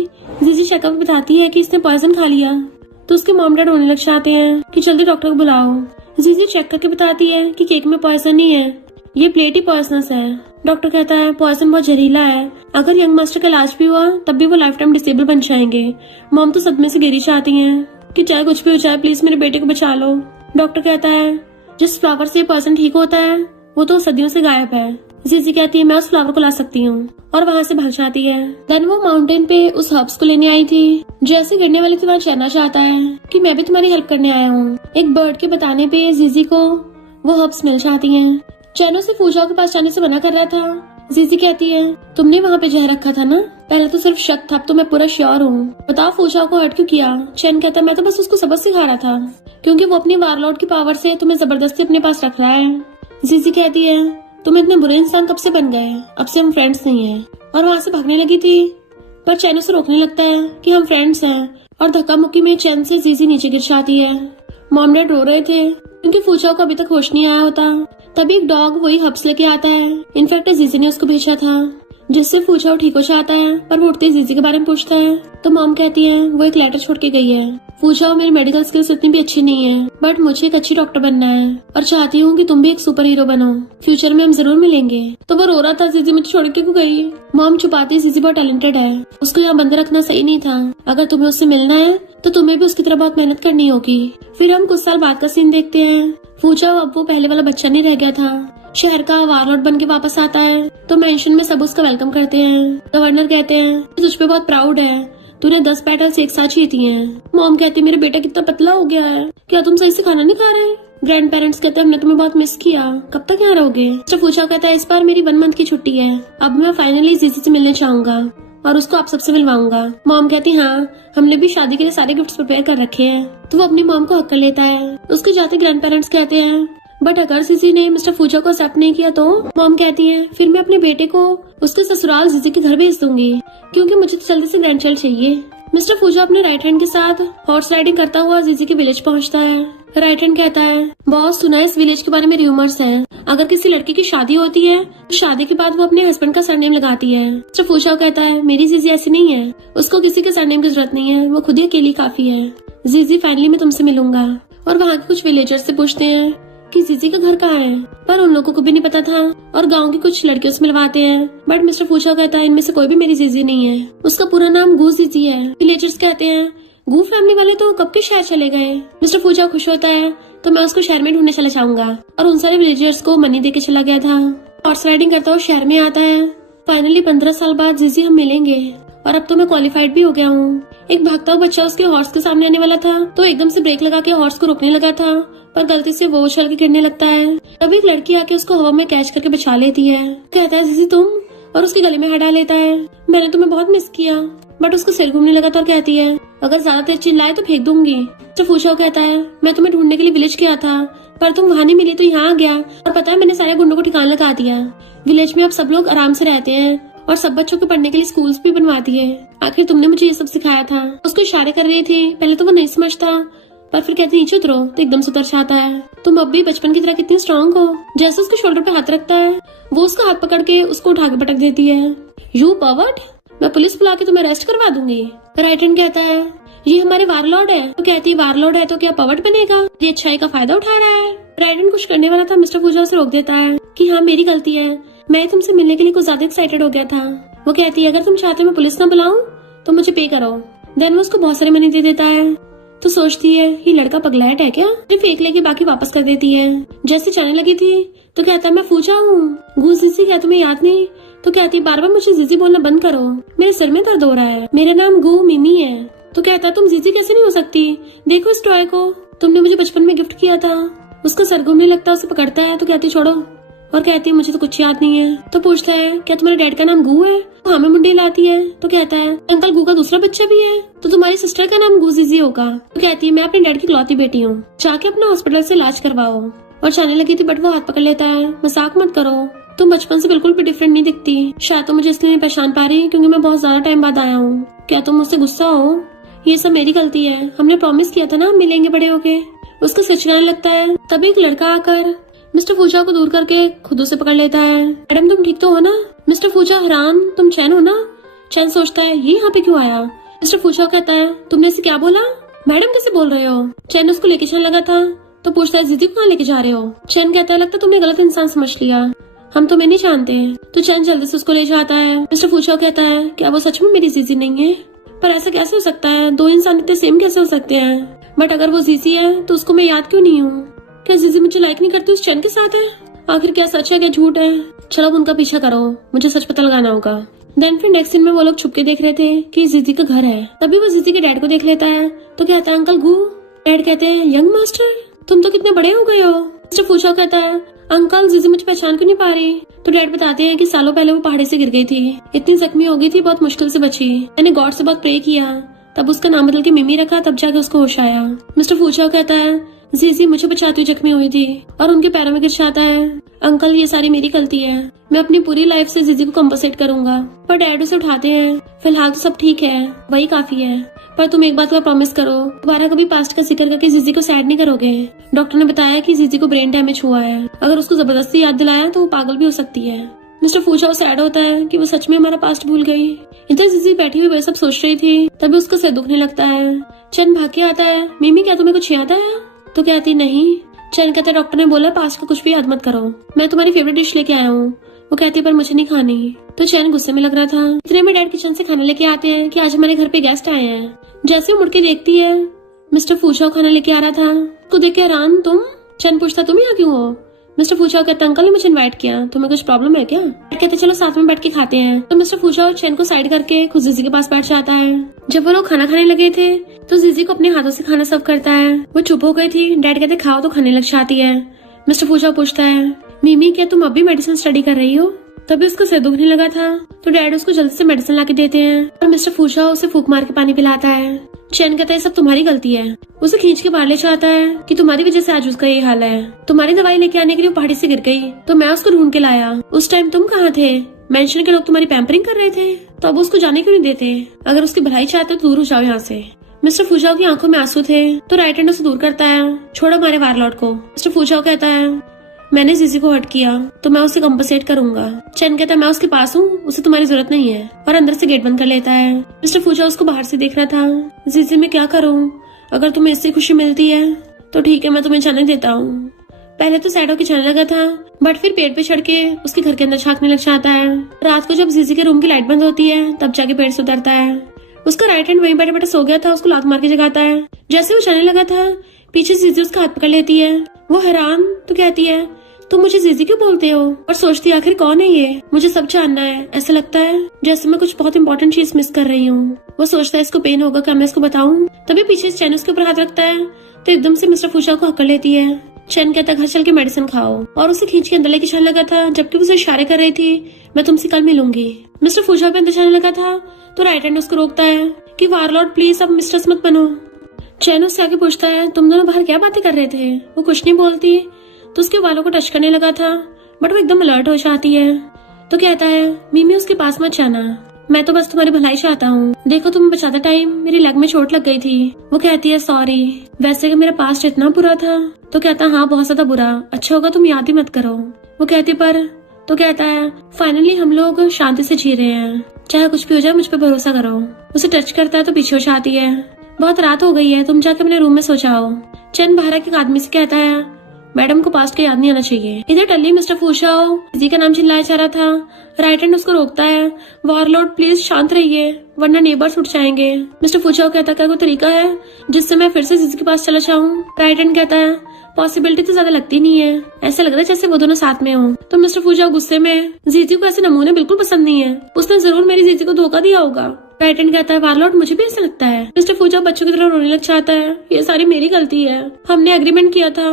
जीजी चेकअप बताती है कि इसने पॉइजन खा लिया, तो उसके मॉम डैड रोने लग जाते हैं कि जल्दी डॉक्टर को बुलाओ। जीजी चेक करके बताती है कि केक में पॉइजन नहीं है, ये प्लेट ही पॉइजनस है। डॉक्टर कहता है पॉइजन बहुत जहरीला है, अगर यंग मास्टर का इलाज भी हुआ तब भी वो लाइफ टाइम डिसेबल बन जाएंगे। मॉम तो सदमे से गिरी चाहती हैं कि चाहे कुछ भी हो जाए प्लीज मेरे बेटे को बचा लो। डॉक्टर कहता है जिस फ्लावर से पॉइजन ठीक होता है वो तो सदियों से गायब है। जीजी कहती है मैं उस फ्लावर को ला सकती हूँ और वहाँ से भाग जाती है। देन वो माउंटेन पे उस हर्ब्स को लेने आई थी। जैसे गिरने वाली थी वहाँ चैना चाहता है कि मैं भी तुम्हारी हेल्प करने आया हूँ। एक बर्ड के बताने पे जीजी को वो हर्ब्स मिल जाती हैं। चैनो से फूजाओ के पास जाने से मना कर रहा था। जीजी कहती है तुमने वहाँ पे जहर रखा था ना, पहले तो सिर्फ शक था, अब तो मैं पूरा श्योर हूँ, बताओ फूजाओ को हर्ट क्यों किया। चैन कहता मैं तो बस उसको सबक सिखा रहा था क्योंकि वो अपनी वारलॉर्ड की पावर से तुम्हें जबरदस्ती अपने पास रख रहा है। जीजी कहती है तुम इतने बुरे इंसान कब से बन गए, अब से हम फ्रेंड्स नहीं है। और वहाँ से भागने लगी थी पर चैन उसे रोकने लगता है कि हम फ्रेंड्स हैं और धक्का मुक्की में चैन से जीजी नीचे गिर जाती है। मॉम डैड रो रहे थे क्योंकि फूजाओ को अभी तक होश नहीं आया होता। तभी एक डॉग वही हब्स लेके आता है। इनफैक्ट जीजी ने उसको भेजा था जिससे फूजाओ ठीक हो जाता है, पर वो उठते जीजी के बारे में पूछता है तो मॉम कहती है वो एक लेटर छोड़ के गई है। फूजाओ मेरी मेडिकल स्किल्स इतनी भी अच्छी नहीं है बट मुझे एक अच्छी डॉक्टर बनना है और चाहती हूँ कि तुम भी एक सुपर हीरो बनो, फ्यूचर में हम जरूर मिलेंगे। तो वो रो रहा था जीजी मुझे छोड़ के क्यों गई। मॉम छुपाती जीजी बहुत टैलेंटेड है, उसको यहाँ बंद रखना सही नहीं था, अगर तुम्हें उससे मिलना है तो तुम्हें भी उसकी तरह बहुत मेहनत करनी होगी। फिर हम कुछ साल बाद का सीन देखते हैं। फूजाओ अब वो पहले वाला बच्चा नहीं रह गया था, शहर का वारलॉर्ड बन के वापस आता है तो मेंशन में सब उसका वेलकम करते हैं। गवर्नर कहते हैं तुझ पे बहुत प्राउड है, तूने 10 बैटल्स एक साथ जीती हैं। मॉम कहती है मेरा बेटा कितना पतला हो गया है, क्या तुम सही से खाना नहीं खा रहे। ग्रैंड पेरेंट्स कहते हैं हमने तुम्हें बहुत मिस किया, कब तक यहाँ रहोगे। मिस्टर फूजाओ कहता है इस बार मेरी 1 मंथ की छुट्टी है, अब मैं फाइनली जीजी से मिलने चाहूंगा और उसको आप सबसे मिलवाऊंगा। मॉम कहती हाँ हमने भी शादी के लिए सारे गिफ्ट्स प्रिपेयर कर रखे हैं। तो वो अपनी मॉम को हक कर लेता है। उसके जाते ग्रैंड पेरेंट्स कहते हैं बट अगर जीजी ने मिस्टर फूजाओ को एक्सेप्ट नहीं किया तो। मॉम कहती है फिर मैं अपने बेटे को उसके ससुराल जीजी के घर भेज दूंगी क्योंकि मुझे तो जल्दी से ग्रैंड चाइल्ड चाहिए। मिस्टर फूजाओ अपने राइट हैंड के साथ हॉर्स राइडिंग करता हुआ जीजी के विलेज पहुंचता है। राइट हैंड कहता है बहुत सुना है इस विलेज के बारे में रूमर्स हैं, अगर किसी लड़की की शादी होती है तो शादी के बाद वो अपने हस्बैंड का सरनेम लगाती है। मिस्टर फूजाओ कहता है मेरी जीजी ऐसी नहीं है, उसको किसी के सरनेम की जरूरत नहीं है, वो खुद ही अकेली काफी है। जीजी फाइनली मैं तुमसे मिलूंगा। और वहाँ के कुछ विलेजर्स से पूछते हैं कि जीजी का घर कहाँ है, पर उन लोगों को भी नहीं पता था और गांव की कुछ लड़कियों से मिलवाते हैं। बट मिस्टर फूजाओ कहता है इनमें से कोई भी मेरी जीजी नहीं है, उसका पूरा नाम गू जीजी है। विलेजर्स कहते हैं गू फैमिली वाले तो कब के शहर चले गए। मिस्टर फूजाओ खुश होता है तो मैं उसको शहर में ढूंढने चला जाऊंगा और उन सारे विलेजर्स को मनी देके चला गया था। हॉर्स राइडिंग करता हुआ शहर में आता है। फाइनली 15 साल बाद जीजी हम मिलेंगे और अब तो मैं क्वालिफाइड भी हो गया हूँ। एक भागता हुआ बच्चा उसके हॉर्स के सामने आने वाला था तो एकदम से ब्रेक लगा के हॉर्स को रोकने लगा था, पर गलती से वो उछल के गिरने लगता है। तभी एक लड़की आके उसको हवा में कैच करके बचा लेती है। कहता है जीजी तुम, और उसके गले में हाथ डाल लेता है। मैंने तुम्हें बहुत मिस किया। बट उसको सिर घूमने लगा तो और कहती है अगर ज्यादा तेज चिल्लाए तो फेंक दूंगी। तो फूजाओ कहता है मैं तुम्हें ढूंढने के लिए विलेज गया था पर तुम वहाँ नहीं मिली तो यहाँ आ गया और पता है मैंने सारे गुंडों को ठिकाना लगा दिया। विलेज में अब सब लोग आराम से रहते हैं और सब बच्चों को पढ़ने के लिए स्कूल्स भी बनवा दिए। आखिर तुमने मुझे ये सब सिखाया था। उसको इशारे कर रही थी, पहले तो वो नहीं समझता पर फिर कहते नीचे उतरो तो एकदम से उतर जाता है। तुम अब भी बचपन की तरह कितनी स्ट्रांग हो। जैसे उसके शोल्डर पे हाथ रखता है वो उसका हाथ पकड़ के उसको उठा के पटक देती है। यू पर्वर्ट, मैं पुलिस बुला के तुम्हें अरेस्ट करवा दूंगी। राइट हैंड कहता है ये हमारे वारलॉर्ड है। तो कहती है वारलॉर्ड है तो क्या पर्वर्ट बनेगा, ये अच्छाई का फायदा उठा रहा है। राइट हैंड कुछ करने वाला था, मिस्टर फूजाओ से रोक देता है कि हाँ मेरी गलती है, मैं तुमसे मिलने के लिए कुछ ज्यादा एक्साइटेड हो गया था। वो कहती है अगर तुम चाहते हो मैं पुलिस ना बुलाऊं तो मुझे पे करो। देन वो उसको बहुत सारे मनी दे देता है। तो सोचती है ये लड़का पगलैट है क्या, फिर फेंक लेके बाकी वापस कर देती है। जैसे जाने लगी थी तो कहता है मैं फूजाओ हूँ। गू जीजी क्या तुम्हें याद नहीं। तो कहती है बार बार मुझे जीजी बोलना बंद करो, मेरे सिर में दर्द हो रहा है, मेरा नाम गू मिमी है। तो कहता तुम जीजी कैसे नहीं हो सकती, देखो इस टॉय को, तुमने मुझे बचपन में गिफ्ट किया था। उसको सर घूमने लगता है, उसे पकड़ता है तो कहती छोड़ो और कहती है मुझे तो कुछ याद नहीं है। तो पूछता है क्या तुम्हारे डैड का नाम गू है। तो हमें मुंडी लाती है तो कहता है अंकल गू का दूसरा बच्चा भी है, तो तुम्हारी सिस्टर का नाम गू जीजी होगा। तो कहती है मैं अपने डैड की इकलौती बेटी हूँ, जाके अपना हॉस्पिटल से इलाज करवाओ। और जाने लगी थी बट वो हाथ पकड़ लेता है, मजाक मत करो, तुम बचपन से बिल्कुल भी डिफरेंट नहीं दिखती। शायद तो मुझे इसलिए नहीं पहचान पा रही क्योंकि मैं बहुत ज्यादा टाइम बाद आया हूँ। क्या तुम मुझसे गुस्सा हो, ये सब मेरी गलती है, हमने प्रॉमिस किया था ना हम मिलेंगे बड़े होके। उसको सिचकाने लगता है। तभी एक लड़का आकर मिस्टर फूजाओ को दूर करके खुद उसे पकड़ लेता है। मैडम तुम ठीक तो हो ना। मिस्टर फूजाओ हैरान, तुम चैन हो ना। चैन सोचता है ये यहाँ पे क्यों आया। मिस्टर फूजाओ कहता है तुमने इसे क्या बोला, मैडम कैसे बोल रहे हो। चैन उसको लेके चलने लगा था तो पूछता है जीजी को कहाँ लेके जा रहे हो। चैन कहता है लगता तुमने गलत इंसान समझ लिया, हम तुम्हें नहीं जानते। तो चैन जल्दी से उसको ले जाता है। मिस्टर फूचाओ कहता है क्या वो सच में मेरी जीजी नहीं है? पर ऐसा कैसे हो सकता है? दो इंसान इतने सेम कैसे हो सकते हैं? बट अगर वो जीजी है तो उसको मैं याद क्यों नहीं हूँ? क्या जीजी मुझे लाइक नहीं करती, उस चैन के साथ है? आखिर क्या सच है क्या झूठ है? चलो अब उनका पीछा करो, मुझे सच पता लगाना होगा। देन फिर नेक्स्ट सीन में वो लोग छुप के देख रहे थे कि जीजी का घर है। तभी वो जीजी के डैड को देख लेता है तो कहता है अंकल गू। डैड कहते हैं यंग मास्टर तुम तो कितने बड़े हो गए हो। मिस्टर फूचाओ कहता है अंकल जीजी मुझे पहचान क्यों नहीं पा रही? तो डैड बताते हैं कि सालों पहले वो पहाड़ी से गिर गई थी, इतनी जख्मी हो गई थी, बहुत मुश्किल से बची। मैंने गॉड से बहुत प्रे किया, तब उसका नाम बदल के मिमी रखा, तब जाके उसको होश आया। मिस्टर फूचाओ कहता है जीजी मुझे बचाती हुई जख्मी हुई थी, और उनके पैरों में गिर जाता है अंकल ये सारी मेरी गलती है, मैं अपनी पूरी लाइफ से जीजी को कम्पनसेट करूंगा। पर डैड उसे उठाते हैं फिलहाल तो सब ठीक है, वही काफी है, पर तुम एक बात का प्रॉमिस करो दोबारा कभी पास्ट का जिक्र करके जीजी को सैड नहीं करोगे। डॉक्टर ने बताया कि जीजी को ब्रेन डैमेज हुआ है, अगर उसको जबरदस्ती याद दिलाया तो वो पागल भी हो सकती है। मिस्टर फूचाओ सैड होता है कि वो सच में हमारा पास्ट भूल गई। इधर जीजी बैठी हुई वह सब सोच रही थी, तभी उसका सिर दुखने लगता है। चैन भाग के आता है मिमी क्या तुम्हें कुछ याद आया? तो कहती नहीं। चैन कहता है डॉक्टर ने बोला पास्ट का कुछ भी याद मत करो, मैं तुम्हारी फेवरेट डिश लेके आया हूँ। वो कहती है पर मुझे नहीं खानी। तो चैन गुस्से में लग रहा था। इतने में डैड किचन से खाना लेके आते हैं कि आज हमारे घर पे गेस्ट आए हैं। जैसे वो मुड़ के देखती है मिस्टर फूचाओ खाना लेके आ रहा था, उसको देख के हैरान तुम? चैन पूछता तुम यहाँ क्यों हो? मिस्टर फूचाओ कहता अंकल ने मुझे इनवाइट किया, तुम्हें कुछ प्रॉब्लम है क्या? कहते चलो साथ में बैठ के खाते हैं। तो मिस्टर फूचाओ चैन को साइड करके खुद जीजी के पास बैठ जाता है। जब वो लोग खाना खाने लगे थे तो जीजी को अपने हाथों से खाना सर्व करता है। वो चुप हो गई थी। डैड कहते खाओ तो खाने लग जाती है। मिस्टर फूचाओ पूछता है मिमी क्या तुम अभी मेडिसिन स्टडी कर रही हो? तभी उसको सिर दुखने लगा था तो डैड उसको जल्दी से मेडिसिन लाके देते हैं और मिस्टर फूचाओ उसे फूक मार के पानी पिलाता है। चैन कहता है सब तुम्हारी गलती है, उसे खींच के बाहर ले जाता है कि तुम्हारी वजह से आज उसका ये हाल है, तुम्हारी दवाई लेके आने के लिए वो पहाड़ी से गिर गई तो मैं उसको ढूंढ के लाया। उस टाइम तुम कहाँ थे? मेंशन के लोग तुम्हारी पैम्परिंग कर रहे थे, तो अब उसको जाने क्यों नहीं देते? अगर उसकी भलाई चाहते तो दूर हो जाओ यहाँ से। मिस्टर फूचाओ की आंखों में आंसू थे तो राइट हैंड उसे दूर करता है, छोड़ो हमारे वारलॉर्ड को। मिस्टर फूचाओ कहता है मैंने जीजी को हर्ट किया तो मैं उसे कम्पनसेट करूंगा। चैन कहता है मैं उसके पास हूँ, उसे तुम्हारी जरूरत नहीं है, और अंदर से गेट बंद कर लेता है। मिस्टर फूचाओ उसको बाहर से देख रहा था। जीजी मैं क्या करूँ? अगर तुम्हें इससे खुशी मिलती है तो ठीक है, मैं तुम्हें जाने देता हूँ। पहले तो सैड होके जाने लगा था बट फिर पेड़ पे चढ़ के उसके घर के अंदर झांकने लग जाता है। रात को जब जीजी के रूम की लाइट बंद होती है तब जाके पेड़ से उतरता है। उसका राइट हैंड वहीं बैठे बैठे सो गया था, उसको लात मार के जगाता है। जैसे वो जाने लगा था पीछे जीजी उसका हाथ पकड़ लेती है। वो हैरान तो कहती है तुम मुझे जीजी क्यों बोलते हो? और सोचती आखिर कौन है ये, मुझे सब जानना है। ऐसा लगता है जैसे मैं कुछ बहुत इंपॉर्टेंट चीज मिस कर रही हूँ। वो सोचता है इसको पेन होगा, क्या मैं इसको बताऊं? तभी पीछे चैन उसके ऊपर हाथ रखता है तो एकदम से मिस्टर फूचाओ को हकड़ लेती है। चैन कहता घर चल के मेडिसिन खाओ, और उसे खींच के अंदर लेके जाने लगा था जबकि उसे इशारे कर रही थी मैं तुमसे कल मिलूंगी। मिस्टर फूचाओ पे अंदर जाने लगा था तो राइट हैंड उसको रोकता है कि वारलॉर्ड प्लीज अब मिस्टर्स मत बनो। चैन उससे आगे पूछता है तुम दोनों बाहर क्या बातें कर रहे थे? वो कुछ नहीं बोलती तो उसके बालों को टच करने लगा था बट वो एकदम अलर्ट हो जाती है तो कहता है मिमी उसके पास मत जाना, मैं तो बस तुम्हारी भलाई चाहता हूँ। देखो तुम्हें बचाते टाइम मेरी लेग में चोट लग गई थी। वो कहती है सॉरी, वैसे कि मेरा पास्ट इतना बुरा था। तो कहता है हाँ बहुत ज्यादा बुरा, अच्छा होगा तुम याद ही मत करो। वो कहती पर तो कहता है फाइनली हम लोग शांति से जी रहे हैं, चाहे कुछ भी हो जाए मुझ पर भरोसा करो। उसे टच करता है तो पीछे हो जाती है। बहुत रात हो गई है, तुम जाके अपने रूम में सो जाओ। चैन बाहर के आदमी से कहता है मैडम को पास्ट का याद नहीं आना चाहिए। इधर टल्ली मिस्टर फूचाओ जीजी का नाम चिल्लाया जा रहा था। राइट हैंड उसको रोकता है वारलॉर्ड प्लीज शांत रहिए वरना नेबर्स उठ जाएंगे। मिस्टर फूचाओ कहता है कोई तरीका है जिससे मैं फिर से जीजी के पास चला जाऊं? राइट हैंड कहता है पॉसिबिलिटी तो ज्यादा लगती नहीं है, ऐसा लग रहा है जैसे वो दोनों साथ में हो। तो मिस्टर फूचाओ गुस्से में जीजी को ऐसे नमूने बिल्कुल पसंद नहीं है, उसने जरूर मेरी जीजी को धोखा दिया होगा। राइट हैंड कहता है वारलॉर्ड मुझे भी ऐसा लगता है। मिस्टर फूचाओ बच्चों की तरह रोने लग जाता है ये सारी मेरी गलती है, हमने एग्रीमेंट किया था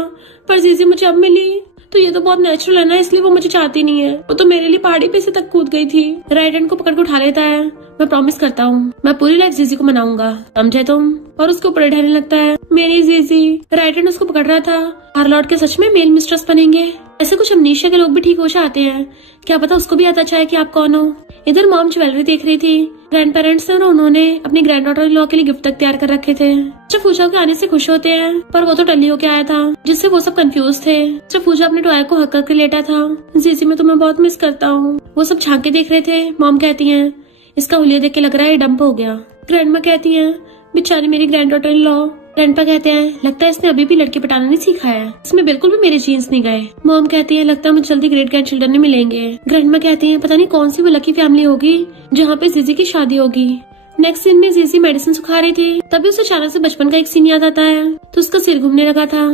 पर जीजी मुझे अब मिली तो ये तो बहुत नेचुरल है ना, इसलिए वो मुझे चाहती नहीं है, वो तो मेरे लिए पहाड़ी पे से तक कूद गई थी। राइट हैंड को पकड़ के उठा लेता है मैं प्रॉमिस करता हूँ मैं पूरी लाइफ जीजी को मनाऊंगा, समझे तुम? और उसको ऊपर ढहने लगता है मेरी जीजी। राइट हैंड उसको पकड़ रहा था वारलॉर्ड के सच में मेल मिस्ट्रेस बनेंगे? ऐसे कुछ अमनीशिया के लोग भी ठीक हो जाते हैं, क्या पता उसको भी आता चाहे कि आप कौन हो। इधर मॉम ज्वेलरी देख रही थी। ग्रैंड पेरेंट्स ने उन्होंने अपनी ग्रैंड डॉटर लॉ के लिए गिफ्ट तक तैयार कर रखे थे। मिस्टर फूचाओ के आने से खुश होते हैं पर वो तो टल्ली होके आया था जिससे वो सब कंफ्यूज थे। मिस्टर फूचाओ अपने टॉय को हक करके लेटा था। जीजी मैं तुम्हें बहुत मिस करता हूँ। वो सब झांक के देख रहे थे। मॉम कहती है इसका हुलिया देख के लग रहा है डंप हो गया। ग्रैंडमा कहती है बेचारी मेरी ग्रैंड डॉटर लॉ, ग्रैंडपा कहते हैं लगता है इसने अभी भी लड़के पटाना नहीं सीखा है, इसमें बिल्कुल भी मेरे जीन्स नहीं गए। मॉम कहती है लगता है मुझे जल्दी ग्रेट ग्रैंड चिल्ड्रन मिलेंगे। ग्रैंडमा कहती है पता नहीं कौन सी वो लकी फैमिली होगी जहाँ पे जीजी की शादी होगी। नेक्स्ट सीन में जीजी मेडिसिन सुखा रही थी, तभी उसे अचानक से बचपन का एक सीन याद आता है तो उसका सिर घूमने लगा था।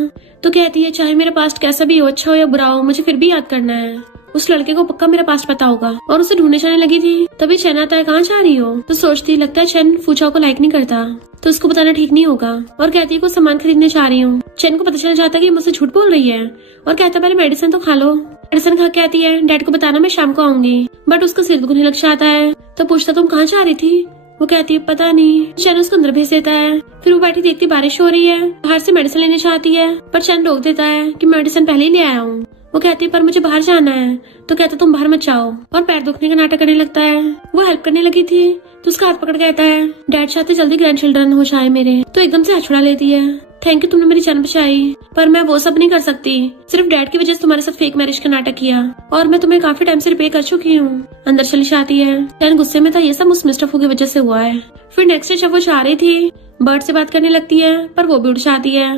तो कहती है चाहे मेरा पास्ट कैसा भी हो, अच्छा हो या बुरा हो, मुझे फिर भी याद करना है। उस लड़के को पक्का मेरा पास्ट पता होगा और उसे ढूंढने जाने लगी थी। तभी चैन आता है कहाँ जा रही हो, तो सोचती लगता है चैन फूचाओ को लाइक नहीं करता तो उसको बताना ठीक नहीं होगा और कहती है कुछ सामान खरीदने जा रही हूँ। चैन को पता चल जाता है कि मुझसे झूठ बोल रही है और कहता है पहले मेडिसिन तो खा लो। मेडिसिन खा के आती है डैड को बताना मैं शाम को आऊंगी, बट उसका सिर दुखने लग जाता है। तो पूछता तुम कहाँ जा रही थी, वो कहती है पता नहीं। चैन उसको अंदर भेज देता है। फिर वो बैठी देखती बारिश हो रही है, बाहर से मेडिसिन लेने चाहती है पर चैन रोक देता है कि मेडिसिन पहले ही ले आया हूँ। वो कहती है पर मुझे बाहर जाना है, तो कहता तुम बाहर मत जाओ और पैर दुखने का नाटक करने लगता है। वो हेल्प करने लगी थी तो उसका हाथ पकड़ कहता है डैड चाहते जल्दी ग्रैंड चिल्ड्रन हो जाए मेरे, तो एकदम से हाथ छुड़ा लेती है। थैंक यू तुमने मेरी जान बचाई, पर मैं वो सब नहीं कर सकती, सिर्फ डैड की वजह से तुम्हारे साथ फेक मैरिज का नाटक किया और मैं तुम्हें काफी टाइम से रिपे कर चुकी हूँ। अंदर चली जाती है। चैन गुस्से में था ये सब उस मिस्टर फू की वजह से हुआ है। फिर नेक्स्ट डे जब वो जा रही थी बर्ड से बात करने लगती है पर वो भी उड़ जाती है।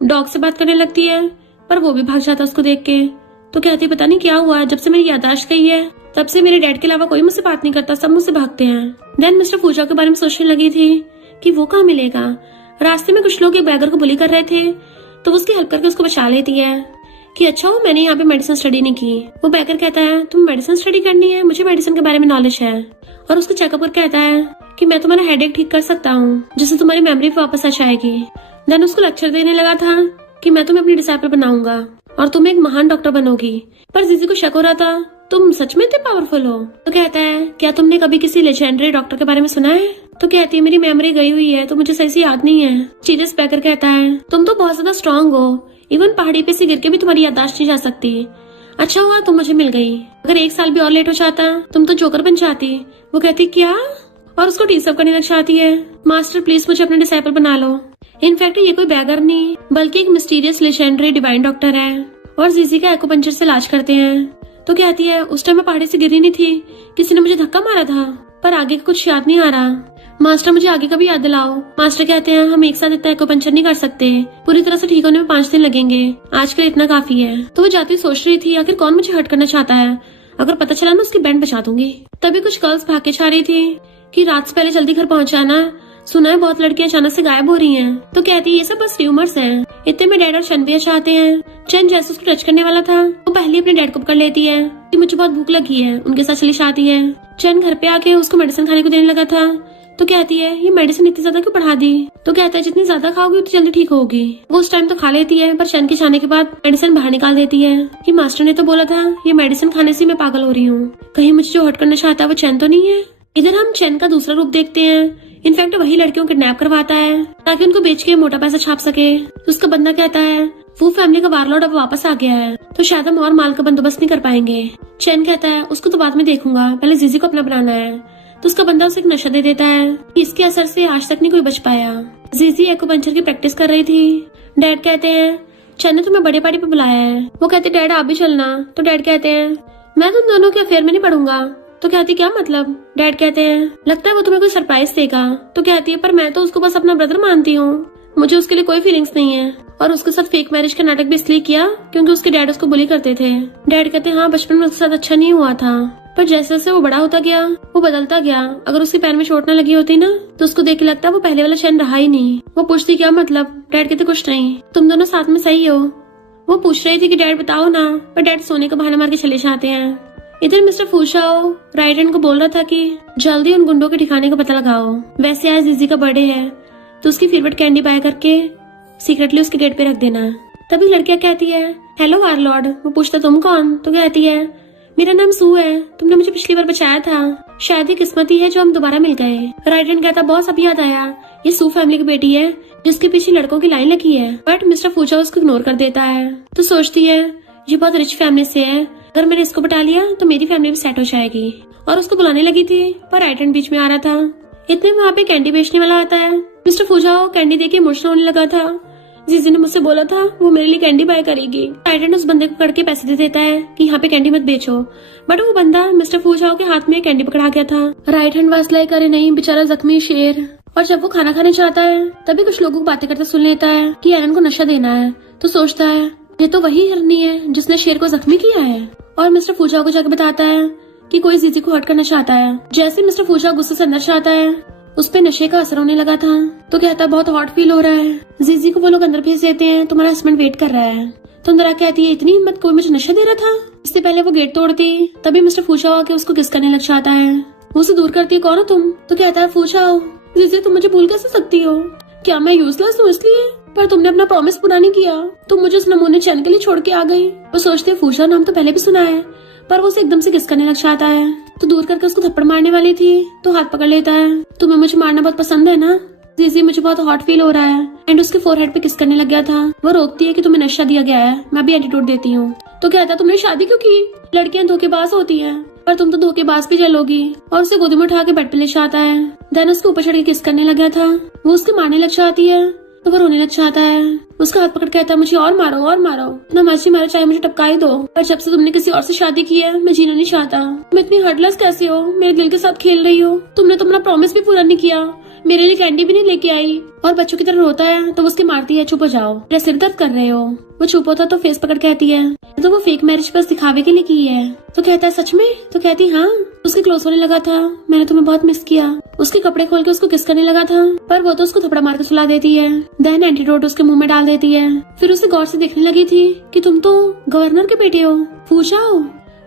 डॉग से बात करने लगती है पर वो भी भाग जाता उसको देख के। तो कहती पता नहीं क्या हुआ, जब से मेरी याददाश्त गई है तब से मेरे डैड के अलावा कोई मुझसे बात नहीं करता, सब मुझसे भागते हैं। देन मिस्टर फूचा के बारे में सोचने लगी थी कि वो कहाँ मिलेगा। रास्ते में कुछ लोग एक बैगर को बुली कर रहे थे तो उसकी हेल्प करके उसको बचा लेती है कि अच्छा हो मैंने यहाँ पे मेडिसिन स्टडी नहीं की। वो बैगर कहता है तुम मेडिसिन स्टडी करनी है, मुझे मेडिसिन के बारे में नॉलेज है, और उसको चेकअप कर कहता है कि मैं तुम्हारा हेडेक ठीक कर सकता हूँ जिससे तुम्हारी मेमोरी वापस आ जाएगी। देन उसको लेक्चर देने लगा था कि मैं तुम्हें अपनी डिसाइपल बनाऊंगा और तुम एक महान डॉक्टर बनोगी। पर जीजी को शक हो रहा था तुम सच में इतने पावरफुल हो। तो कहता है क्या तुमने कभी किसी लेजेंडरी डॉक्टर के बारे में सुना है। तो कहती है मेरी मेमोरी गई हुई है तो मुझे सही से याद नहीं है। सीरियस बैकर कहता है तुम तो बहुत ज्यादा स्ट्रांग हो, इवन पहाड़ी पे से गिर के भी तुम्हारी याददाश्त नहीं जा सकती। अच्छा हुआ तुम मुझे मिल गई, अगर एक साल भी और लेट हो जाता तुम तो जोकर बन जाती। वो कहती क्या, और उसको टीसअप करने लग जाती है। मास्टर प्लीज मुझे अपने डिसाइपल बना लो। इनफैक्ट ये कोई बैगर नहीं बल्कि एक मिस्टीरियस लेजेंडरी डिवाइन डॉक्टर है और जीजी का एक्यूपंक्चर से इलाज करते हैं। तो कहती है उस टाइम मैं पहाड़ी से गिरी नहीं थी, किसी ने मुझे धक्का मारा था, पर आगे का कुछ याद नहीं आ रहा। मास्टर मुझे आगे का भी याद दिलाओ। मास्टर कहते हैं हम एक साथ इतना एक्यूपंक्चर नहीं कर सकते, पूरी तरह से ठीक होने में 5 दिन लगेंगे, आजकल इतना काफी है। तो वो जाती सोच रही थी आखिर कौन मुझे हर्ट करना चाहता है, अगर पता चला ना उसकी बैंड बचा दूंगी। तभी कुछ गर्ल्स भाग के छा रही थी कि रात से पहले जल्दी घर पहुंच जाना, सुना है बहुत लड़कियां अचानक से गायब हो रही हैं। तो कहती है ये सब बस ट्यूमर्स हैं। इतने में डैड और चैन भी चाहते हैं। चैन जैसे उसको टच करने वाला था वो पहले अपने डैड को पकड़ लेती है कि मुझे बहुत भूख लगी है, उनके साथ चली जाती है। चैन घर पे आके उसको मेडिसिन खाने को देने लगा था तो कहती है ये मेडिसिन इतनी ज्यादा क्यों बढ़ा दी। तो कहता है जितनी ज्यादा खाओगी उतनी जल्दी ठीक होगी। वो उस टाइम तो खा लेती है पर चैन के जाने के बाद मेडिसिन बाहर निकाल देती है कि मास्टर ने तो बोला था ये मेडिसिन खाने से मैं पागल हो रही हूँ, कहीं मुझे जो हर्ट करना चाहता है वो चैन तो नहीं है। इधर हम चैन का दूसरा रूप देखते हैं। इनफैक्ट वही लड़कियों को किडनैप करवाता है ताकि उनको बेच के मोटा पैसा छाप सके। तो उसका बंदा कहता है वो फैमिली का वारलॉर्ड अब वापस आ गया है तो शायद हम और माल का बंदोबस्त नहीं कर पाएंगे। चैन कहता है उसको तो बाद में देखूंगा, पहले जीजी को अपना बनाना है। तो उसका बंदा उसे एक नशा दे देता है, इसके असर से आज तक नहीं कोई बच पाया। जीजी एक्यूपंक्चर की प्रैक्टिस कर रही थी। डैड कहते हैं चैन ने तुम्हें बड़े पार्टी पे बुलाया है। वो कहते डैड आप भी चलना। तो डैड कहते हैं मैं तुम दोनों के अफेयर में नहीं पढ़ूंगा। तो कहती क्या मतलब। डैड कहते हैं लगता है वो तुम्हें कोई सरप्राइज देगा। तो कहती है पर मैं तो उसको बस अपना ब्रदर मानती हूँ, मुझे उसके लिए कोई फीलिंग्स नहीं है। और उसके साथ फेक मैरिज का नाटक भी इसलिए किया क्योंकि उसके डैड उसको बुली करते थे। डैड कहते हैं हाँ बचपन में उसके साथ अच्छा नहीं हुआ था, पर जैसे जैसे वो बड़ा होता गया वो बदलता गया। अगर उसके पैर में चोट न लगी होती ना तो उसको देख के लगता वो पहले वाला चैन रहा ही नहीं। वो पूछती क्या मतलब। डैड कहते कुछ नहीं, तुम दोनों साथ में सही हो। वो पूछ रही थी कि डैड बताओ ना, पर डैड सोने का बहाना मार के चले जाते हैं। इधर मिस्टर फूशाओ राइट हैंड को बोल रहा था कि जल्दी उन गुंडों के ठिकाने का पता लगाओ। वैसे आज जीजी का बर्थडे है तो उसकी फेवरेट कैंडी बाय करके सीक्रेटली उसके गेट पे रख देना। तभी लड़कियां कहती है हेलो वारलॉर्ड। वो पूछता तुम कौन। तो कहती है मेरा नाम सू है, तुमने मुझे पिछली बार बचाया था, शायद ही किस्मती है जो हम दोबारा मिल गए। राइट हैंड कहता बॉस अभी याद आया, ये सू फैमिली की बेटी है जिसके पीछे लड़कों की लाइन लगी है। बट मिस्टर फूचा उसको इग्नोर कर देता है। तो सोचती है ये बहुत रिच फैमिली से है, अगर मैंने इसको बटा लिया तो मेरी फैमिली भी सेट हो जाएगी। और उसको बुलाने लगी थी पर राइट हैंड बीच में आ रहा था। इतने वहाँ पे कैंडी बेचने वाला आता है। मिस्टर फूजाओ कैंडी देके इमोशनल होने लगा था। जीजी ने मुझसे बोला था वो मेरे लिए कैंडी बाय करेगी। राइट हैंड उस बंदे को पकड़ के पैसे दे देता है कि यहाँ पे कैंडी मत बेचो, बट वो बंदा मिस्टर फूजाओ के हाथ में कैंडी पकड़ा गया था। राइट हैंड वाज लाइक अरे नहीं बेचारा जख्मी शेर। और जब वो खाना खाने जाता है तभी कुछ लोगों को बातें करते सुन लेता है कि एलन को नशा देना है। तो सोचता है ये तो वही हिरनी है जिसने शेर को जख्मी किया है, और मिस्टर फूचाओ को जाकर बताता है कि कोई जीजी को हर्ट करना चाहता है। जैसे मिस्टर फूचाओ गुस्से से अंदर चाहता है उस पे नशे का असर होने लगा था। तो कहता है बहुत हॉट फील हो रहा है। जीजी को वो लोग अंदर भेज देते हैं, तुम्हारा हस्बैंड वेट कर रहा है। तो अंदर आके कहती है इतनी हिम्मत, कोई मुझे नशा दे रहा था। इससे पहले वो गेट तोड़ती तभी मिस्टर फूचाओ आके उसको किस करने लग जाता है। वो उसे दूर करती है, कौन हो तुम? तो कहता है फूचाओ जीजी तुम मुझे भूल कैसे सकती हो? क्या मैं यूजलेस हूँ इसलिए? पर तुमने अपना प्रॉमिस पूरा नहीं किया, तुम मुझे उस नमूने चैन के लिए छोड़ के आ गई। वो सोचते हैं फूचाओ नाम तो पहले भी सुना है, पर वो उसे एकदम से किस करने लग जाता है। तो दूर करके उसको थप्पड़ मारने वाली थी तो हाथ पकड़ लेता है। तुम्हें मुझे मारना बहुत पसंद है ना? जीजी मुझे बहुत हॉट फील हो रहा है। एंड उसके फोरहेड पे किस करने लग गया था। वो रोकती है कि तुम्हें नशा दिया गया है, मैं भी एंटीडोट देती हूँ। तो कहता तुमने शादी क्यों की? लड़कियां धोखेबाज होती हैं, पर तुम तो धोखेबाज भी जलोगी। और उसे गोदी में उठा के बेड पे ले जाता है। देन उसके ऊपर चढ़ के किस करने लग गया था। वो उसके मारने लग जाती है तो वो रोने लग जाता है। उसका हाथ पकड़ कहता है मुझे और मारो और मारो, इतना मर्जी मारो, चाहे मुझे टपका ही दो। पर जब से तुमने किसी और से शादी की है मैं जीना नहीं चाहता। तुम इतनी हार्टलेस कैसे हो? मेरे दिल के साथ खेल रही हो। तुमने तो अपना प्रॉमिस भी पूरा नहीं किया, मेरे लिए कैंडी भी नहीं लेके आई। और बच्चों की तरह रोता है तो वो उसकी मारती है, चुप हो जाओ, मेरा सिर दर्द कर रहे हो। वो चुप होता तो फेस पकड़ कहती है तो वो फेक मैरिज बस दिखावे के लिए की है। तो कहता है सच में? तो कहती हाँ। उसके क्लोज होने लगा था, मैंने तुम्हें बहुत मिस किया। उसके कपड़े खोल के उसको किस करने लगा था, पर वो तो उसको थप्पड़ मार के सुला देती है। देन एंटीडोट उसके मुंह में डाल देती है। फिर उसे गौर से देखने लगी थी कि तुम तो गवर्नर के बेटे हो। पूछाओ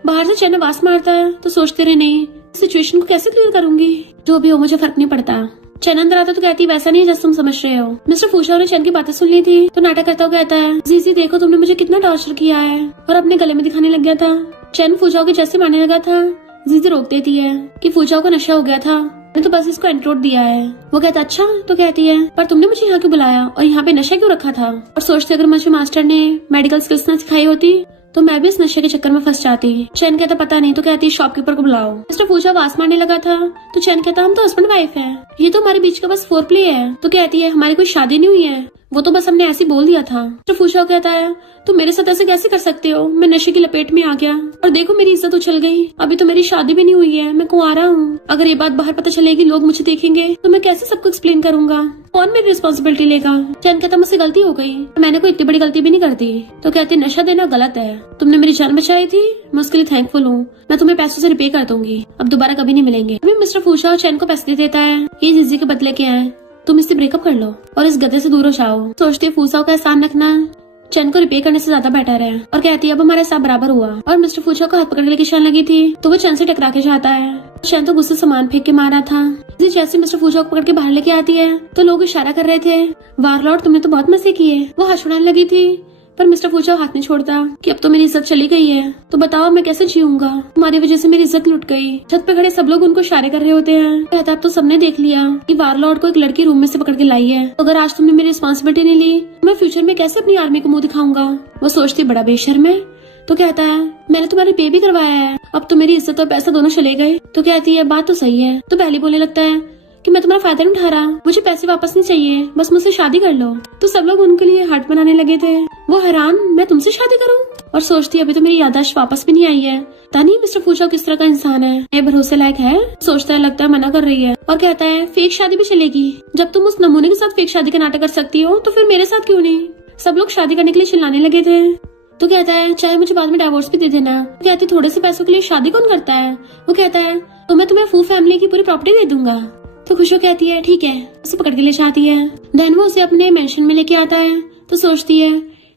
बाहर से चैन आवाज मारता है तो सोचते रहे नहीं सिचुएशन को कैसे क्लियर करूंगी। जो भी हो मुझे फर्क नहीं पड़ता। चैन अंदर आता तो कहती वैसा नहीं है जैसे तुम समझ रहे हो। मिस्टर फूचाओ ने चैन की बातें सुन ली थी तो नाटक करता हुआ कहता है जीजी देखो तुमने मुझे कितना टॉर्चर किया है, और अपने गले में दिखाने लग गया था। चैन फूचाओ के जैसे मारने लगा था, जीजी रोक देती है कि फूचाओ को नशा हो गया था, मैंने तो बस इसको एंटीडोट दिया है। वो कहता अच्छा। तो कहती है पर तुमने मुझे यहाँ क्यों बुलाया और यहाँ पे नशा क्यों रखा था? और सोचते अगर मुझे मास्टर ने मेडिकल स्किल्स न सिखाई होती तो मैं भी इस नशे के चक्कर में फंस जाती। चैन कहता पता नहीं। तो कहती शॉपकीपर को बुलाओ। मिस्टर फूचाओ आवाज मारने लगा था तो चैन कहता हम तो हस्बैंड वाइफ हैं, ये तो हमारे बीच का बस फोर प्ले है। तो कहती है हमारी कोई शादी नहीं हुई है, वो तो बस हमने ऐसे बोल दिया था। मिस्टर फूचाओ कहता है तुम मेरे साथ ऐसे कैसे कर सकते हो? मैं नशे की लपेट में आ गया और देखो मेरी इज्जत उछल गई। अभी तो मेरी शादी भी नहीं हुई है, मैं कुंवारा हूँ। अगर ये बात बाहर पता चलेगी, लोग मुझे देखेंगे तो मैं कैसे सबको एक्सप्लेन करूंगा? कौन मेरी रिस्पॉन्सिबिलिटी लेगा? चैन कहता मुझसे गलती हो गई, मैंने कोई इतनी बड़ी गलती भी नहीं करती। तो कहती नशा देना गलत है, तुमने मेरी जान बचाई थी, मैं उसके लिए थैंकफुल हूँ। मैं तुम्हें पैसों से रिपे कर दूंगी, अब दोबारा कभी नहीं मिलेंगे। अभी मिस्टर फूचाओ चैन को पैसे दे देता है, ये जीजी के बदले के हैं, तुम इससे ब्रेकअप कर लो और इस गधे से दूर हो जाओ। सोचती है फूचाओ का एहसान रखना चैन को रिपे करने से ज्यादा बेटर है। और कहती है अब हमारा हिसाब बराबर हुआ। और मिस्टर फूचाओ को हाथ पकड़ के लेके चैन लगी थी तो वो चैन से टकरा के जाता है। चैन तो गुस्से सामान फेंक के मारा था। जैसे मिस्टर फूचाओ को पकड़ के बाहर लेके आती है तो लोग इशारा कर रहे थे वारलॉर्ड तुमने तो बहुत मजे किए। वो हाथ छुड़ाने लगी थी पर मिस्टर फूचाओ हाथ नहीं छोड़ता कि अब तो मेरी इज्जत चली गई है, तो बताओ मैं कैसे जीऊंगा? तुम्हारी वजह से मेरी इज्जत लुट गई। छत पे खड़े सब लोग उनको इशारे कर रहे होते हैं। कहता अब तो सबने देख लिया कि वारलॉर्ड को एक लड़की रूम में से पकड़ के लाई है, तो अगर आज तुमने मेरी रिस्पॉन्सिबिलिटी नहीं ली मैं फ्यूचर में कैसे अपनी आर्मी को मुंह दिखाऊंगा? वो सोचती बड़ा बेशर्म है। तो कहता है मैंने तुम्हारी पे भी करवाया है, अब तो मेरी इज्जत और पैसा दोनों चले गए। तो कहती है बात तो सही है। तो पहले बोलने लगता है कि मैं तुम्हारा फायदा नहीं उठा रहा, मुझे पैसे वापस नहीं चाहिए, बस मुझसे शादी कर लो। तो सब लोग उनके लिए हार्ट बनाने लगे थे। वो हैरान मैं तुमसे शादी करूं? और सोचती अभी तो मेरी याददाश्त वापस भी नहीं आई है। तानी मिस्टर फूचाओ किस तरह का इंसान है, ये भरोसे लायक है? सोचता है लगता है मना कर रही है और कहता है फेक शादी भी चलेगी। जब तुम उस नमूने के साथ फेक शादी का नाटक कर सकती हो तो फिर मेरे साथ क्यों नहीं? सब लोग शादी करने के लिए चिल्लाने लगे थे। तो कहता है चाहे मुझे बाद में डाइवोर्स भी दे देना। तो कहती थोड़े से पैसों के लिए शादी कौन करता है? वो कहता है तो मैं तुम्हें फू फैमिली की पूरी प्रॉपर्टी दे दूंगा। तो खुशबू कहती है ठीक है, उसे पकड़ के ले जाती है। देन वो उसे अपने मेंशन में लेके आता है तो सोचती है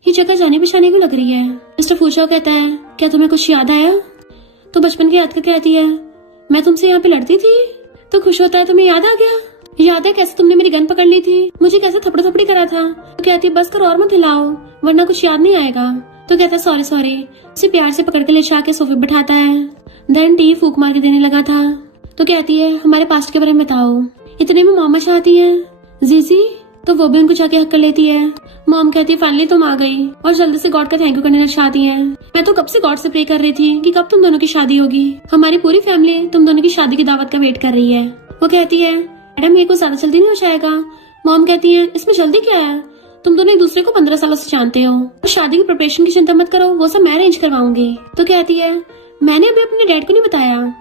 ये जगह जाने पहचाने को लग रही है। मिस्टर फूचाओ कहता है क्या तुम्हें कुछ याद आया? तो बचपन की याद करके कहती है मैं तुमसे यहाँ पे लड़ती थी। तो खुश होता है तुम्हें याद आ गया? याद है कैसे तुमने मेरी गन पकड़ ली थी, मुझे कैसे थपड़ा थपड़ी करा था? तो कहती है बस कर और मत हिलाओ वरना कुछ याद नहीं आएगा। तो कहता है सॉरी सॉरी। उसे प्यार से पकड़ के ले जाके सोफे बिठाता है। देन टी फूक मार के देने लगा था। तो कहती है हमारे पास्ट के बारे में बताओ। इतने में मॉम चाहती है जीजी, तो वो भी उनको जाके हक कर लेती है। मॉम कहती है फाइनली तुम आ गई और जल्दी से गॉड का थैंक यू करने चाहती है। मैं तो कब से गॉड से प्रे कर रही थी कि कब तुम दोनों की शादी होगी, हमारी पूरी फैमिली तुम दोनों की शादी की दावत का वेट कर रही है। वो कहती है मैडम ये कुछ ज्यादा जल्दी नहीं हो जाएगा? मॉम कहती है इसमें जल्दी क्या है, तुम दोनों एक दूसरे को 15 सालों से जानते हो और शादी की प्रिपरेशन की चिंता मत करो, वो सब मैं अरेंज करवाऊंगी। तो कहती है मैंने अभी अपने डैड को नहीं बताया।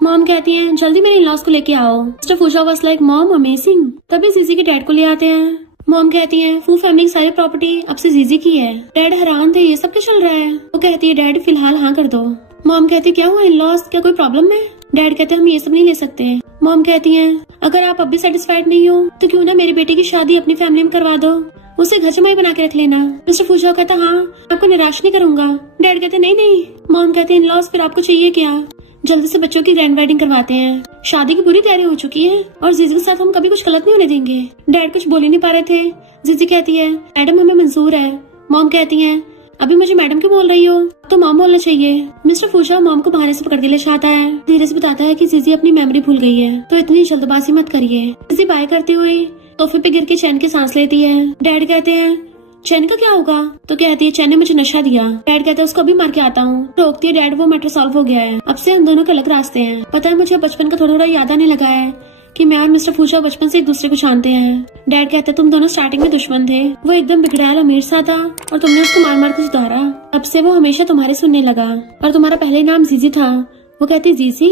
मॉम कहती है जल्दी मेरे इन-लॉज को लेके आओ। मिस्टर फूशा वाज लाइक मॉम अमेजिंग। तभी जीजी के डैड को ले आते हैं। मॉम कहती है फू फैमिली की सारी प्रॉपर्टी अब से जीजी की है। डैड हैरान थे, ये सब क्या चल रहा है। वो कहती है डैड फिलहाल हाँ कर दो। मॉम कहती है क्या हुआ इन-लॉज, क्या कोई प्रॉब्लम है। डैड कहते हैं हम ये सब नहीं ले सकते। मॉम कहती है अगर आप अब भी सेटिस्फाइड नहीं हो तो क्यों ना मेरी बेटी की शादी अपनी फैमिली में करवा दो, उसे घर जमाई बना के रख लेना। मिस्टर फूशा कहता हाँ आपको निराश नहीं करूंगा। डैड कहते नहीं नहीं। मॉम कहते हैं इन-लॉज फिर आपको चाहिए क्या, जल्दी से बच्चों की ग्रैंड वेडिंग करवाते हैं। शादी की पूरी तैयारी हो चुकी है और जीजी के साथ हम कभी कुछ गलत नहीं होने देंगे। डैड कुछ बोल ही नहीं पा रहे थे। जीजी कहती है मैडम हमें मंजूर है। मॉम कहती है अभी मुझे मैडम क्यों बोल रही हो, तो मॉम बोलना चाहिए। मिस्टर फूशा मॉम को बाहर से पकड़ के ले जाता है। धीरे से बताता है कि जीजी अपनी मेमोरी भूल गई है तो इतनी जल्दबाजी मत करिए। जीजी बाय करती हुई सोफे पे गिर के चैन की सांस लेती है। डैड कहते हैं चैन का क्या होगा, तो कहती है चैन ने मुझे नशा दिया। डैड कहते हैं उसको अभी मार के आता हूँ। रोकती है डैड, वो मैटर सॉल्व हो गया है, अब से हम दोनों के अलग रास्ते हैं। पता है मुझे बचपन का थोड़ा थोड़ा याद आने लगा है कि मैं और मिस्टर फूशा बचपन से एक दूसरे को जानते हैं। डैड कहते हैं तुम दोनों स्टार्टिंग में दुश्मन थे, वो एकदम बिगड़ैल अमीर सा था और तुमने उसको मार मार के सुधारा। अब से वो हमेशा तुम्हारे सुनने लगा और तुम्हारा पहले नाम जीजी था। वो कहती जीजी।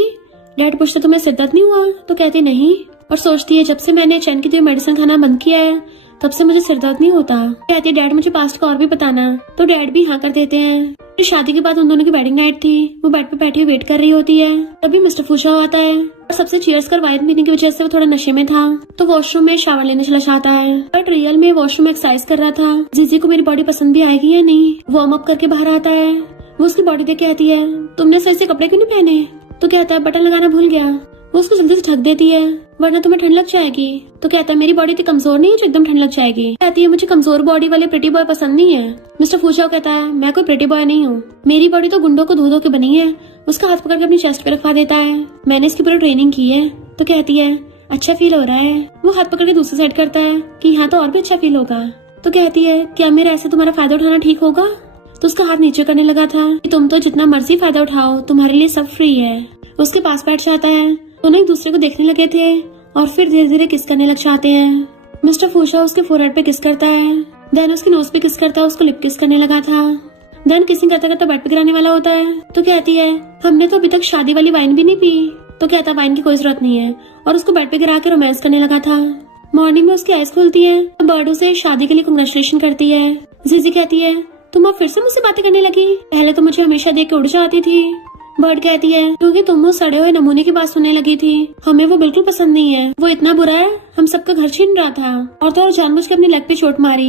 डैड पूछते तुम्हें शिद्दत नहीं हुआ, तो कहती नहीं। और सोचती है जब से मैंने चैन की मेडिसिन खाना बंद किया है तब से मुझे सिर दर्द नहीं होता। कहती है डैड मुझे पास्ट का और भी बताना, तो डैड भी हाँ कर देते हैं। फिर शादी के बाद उन दोनों की वेडिंग नाइट थी। वो बेड पे बैठी हुई वेट कर रही होती है। तभी मिस्टर फूशा आता है और सबसे चीयर्स कर वाइन पीने की वजह से वो थोड़ा नशे में था तो वॉशरूम में शावर लेने चला जाता है। बट रियल में वॉशरूम में एक्सरसाइज कर रहा था। जीजी को मेरी बॉडी पसंद भी आएगी या नहीं। वार्म अप करके बाहर आता है। वो उसकी बॉडी देख कहती है तुमने सही से कपड़े क्यों नहीं पहने, तो कहता है बटन लगाना भूल गया। वो उसको जल्दी से ढक देती है वरना तुम्हें ठंड लग जाएगी। तो कहता है मेरी बॉडी इतनी कमजोर नहीं है जो एकदम ठंड लग जाएगी। कहती है मुझे कमजोर बॉडी वाले प्रिटी बॉय पसंद नहीं है। मिस्टर फूशा कहता है मैं कोई प्रिटी बॉय नहीं हूँ, मेरी बॉडी तो गुंडों को धो धो के बनी है। उसका हाथ पकड़ के अपनी चेस्ट पे रखवा देता है। मैंने इसकी पूरी ट्रेनिंग की है। तो कहती है अच्छा फील हो रहा है। वो हाथ पकड़ के दूसरी साइड करता है कि यहाँ तो और भी अच्छा फील होगा। तो कहती है क्या मेरे ऐसे तुम्हारा फायदा उठाना ठीक होगा। तो उसका हाथ नीचे करने लगा था कि तुम तो जितना मर्जी फायदा उठाओ, तुम्हारे लिए सब फ्री है। उसके पास बैठ जाता है। दोनों एक दूसरे को देखने लगे थे और फिर धीरे धीरे किस करने लग जाते हैं। मिस्टर फूशा उसके फोरहेड पे किस करता है, देन उसकी नोज पे किस करता है, उसको लिप किस करने लगा था। देन किसिंग करता करता बेड पे गिराने वाला होता है। तो कहती है हमने तो अभी तक शादी वाली वाइन भी नहीं पी। तो कहता वाइन की कोई जरूरत नहीं है और उसको बेड पे गिरा के रोमांस करने लगा था। मॉर्निंग में उसकी आइज खुलती है। बर्ड उसे शादी के लिए कांग्रेचुलेशन करती है। जीजी कहती है तुम अब फिर से मुझसे बातें करने लगी, पहले तो मुझे हमेशा देख के उड़ जाती थी। बर्ड कहती है क्योंकि तुम वो सड़े हुए नमूने की बात सुनने लगी थी, हमें वो बिल्कुल पसंद नहीं है। वो इतना बुरा है, हम सबका घर छीन रहा था और तो और जानबूझ के अपनी लेग पे चोट मारी।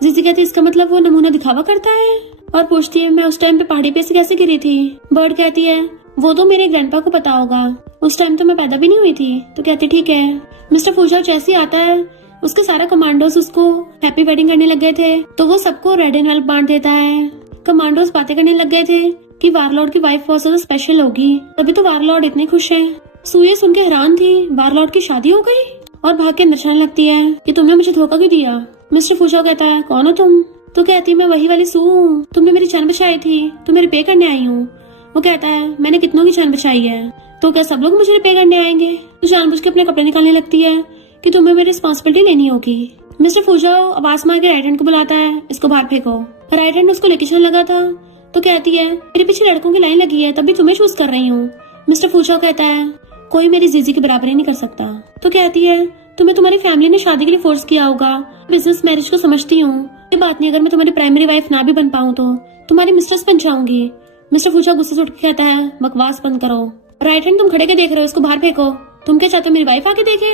जीजी कहती है इसका मतलब वो नमूना दिखावा करता है और पूछती है मैं उस टाइम पे पहाड़ी पे से कैसे गिरी थी। बर्ड कहती है वो तो मेरे ग्रैंडपा को पता होगा, उस टाइम तो मैं पैदा भी नहीं हुई थी। तो कहती ठीक है। मिस्टर फूशा जैसे ही आता है उसके सारा कमांडोज उसको हैप्पी वेडिंग करने लग गए थे तो वो सबको रेड एंड वेल्क बांट देता है। कमांडोज बातें करने लग गए थे कि वारलॉर्ड की वाइफ बहुत ज्यादा स्पेशल होगी, तभी तो वारलॉर्ड इतने खुश हैं। सूये सुन के हैरान थी, वारलॉर्ड की शादी हो गई, और भाग के नचाने लगती है कि तुमने मुझे धोखा क्यों दिया। मिस्टर फूशा कहता है कौन हो तुम। तो कहती है मैं वही वाली सू हूँ, तुमने मेरी जान बचाई थी तो मैं रिपे करने आई हूँ। वो कहता है मैंने कितनों की जान बचाई है, तो क्या सब लोग मुझे रिपे करने आएंगे। तो जानबूझ के अपने कपड़े निकालने लगती है कि तुम्हें मेरी रिस्पॉन्सिबिलिटी लेनी होगी। मिस्टर फूशा आवाज मार के राइट हैंड को बुलाता है, इसको बाहर फेंको। राइट हैंड उसको लेके चलने लगा था तो कहती है मेरे पीछे लड़कों की लाइन लगी है तभी तुम्हें चूज कर रही हूँ। मिस्टर फूशा कहता है कोई मेरी जीजी की बराबरी नहीं कर सकता। तो कहती है तुम्हें तुम्हारी फैमिली ने शादी के लिए फोर्स किया होगा, बिजनेस मैरिज को समझती हूँ, ये बात नहीं, अगर मैं तुम्हारी प्राइमरी वाइफ ना भी बन पाऊँ तो तुम्हारी मिस्ट्रेस बन जाऊंगी। मिस्टर फूशा गुस्से से उठ के कहता है बकवास बंद करो। राइट हैंड तुम खड़े के देख रहे हो, इसको बाहर फेंको। तुम क्या चाहते हो मेरी वाइफ आके देखे।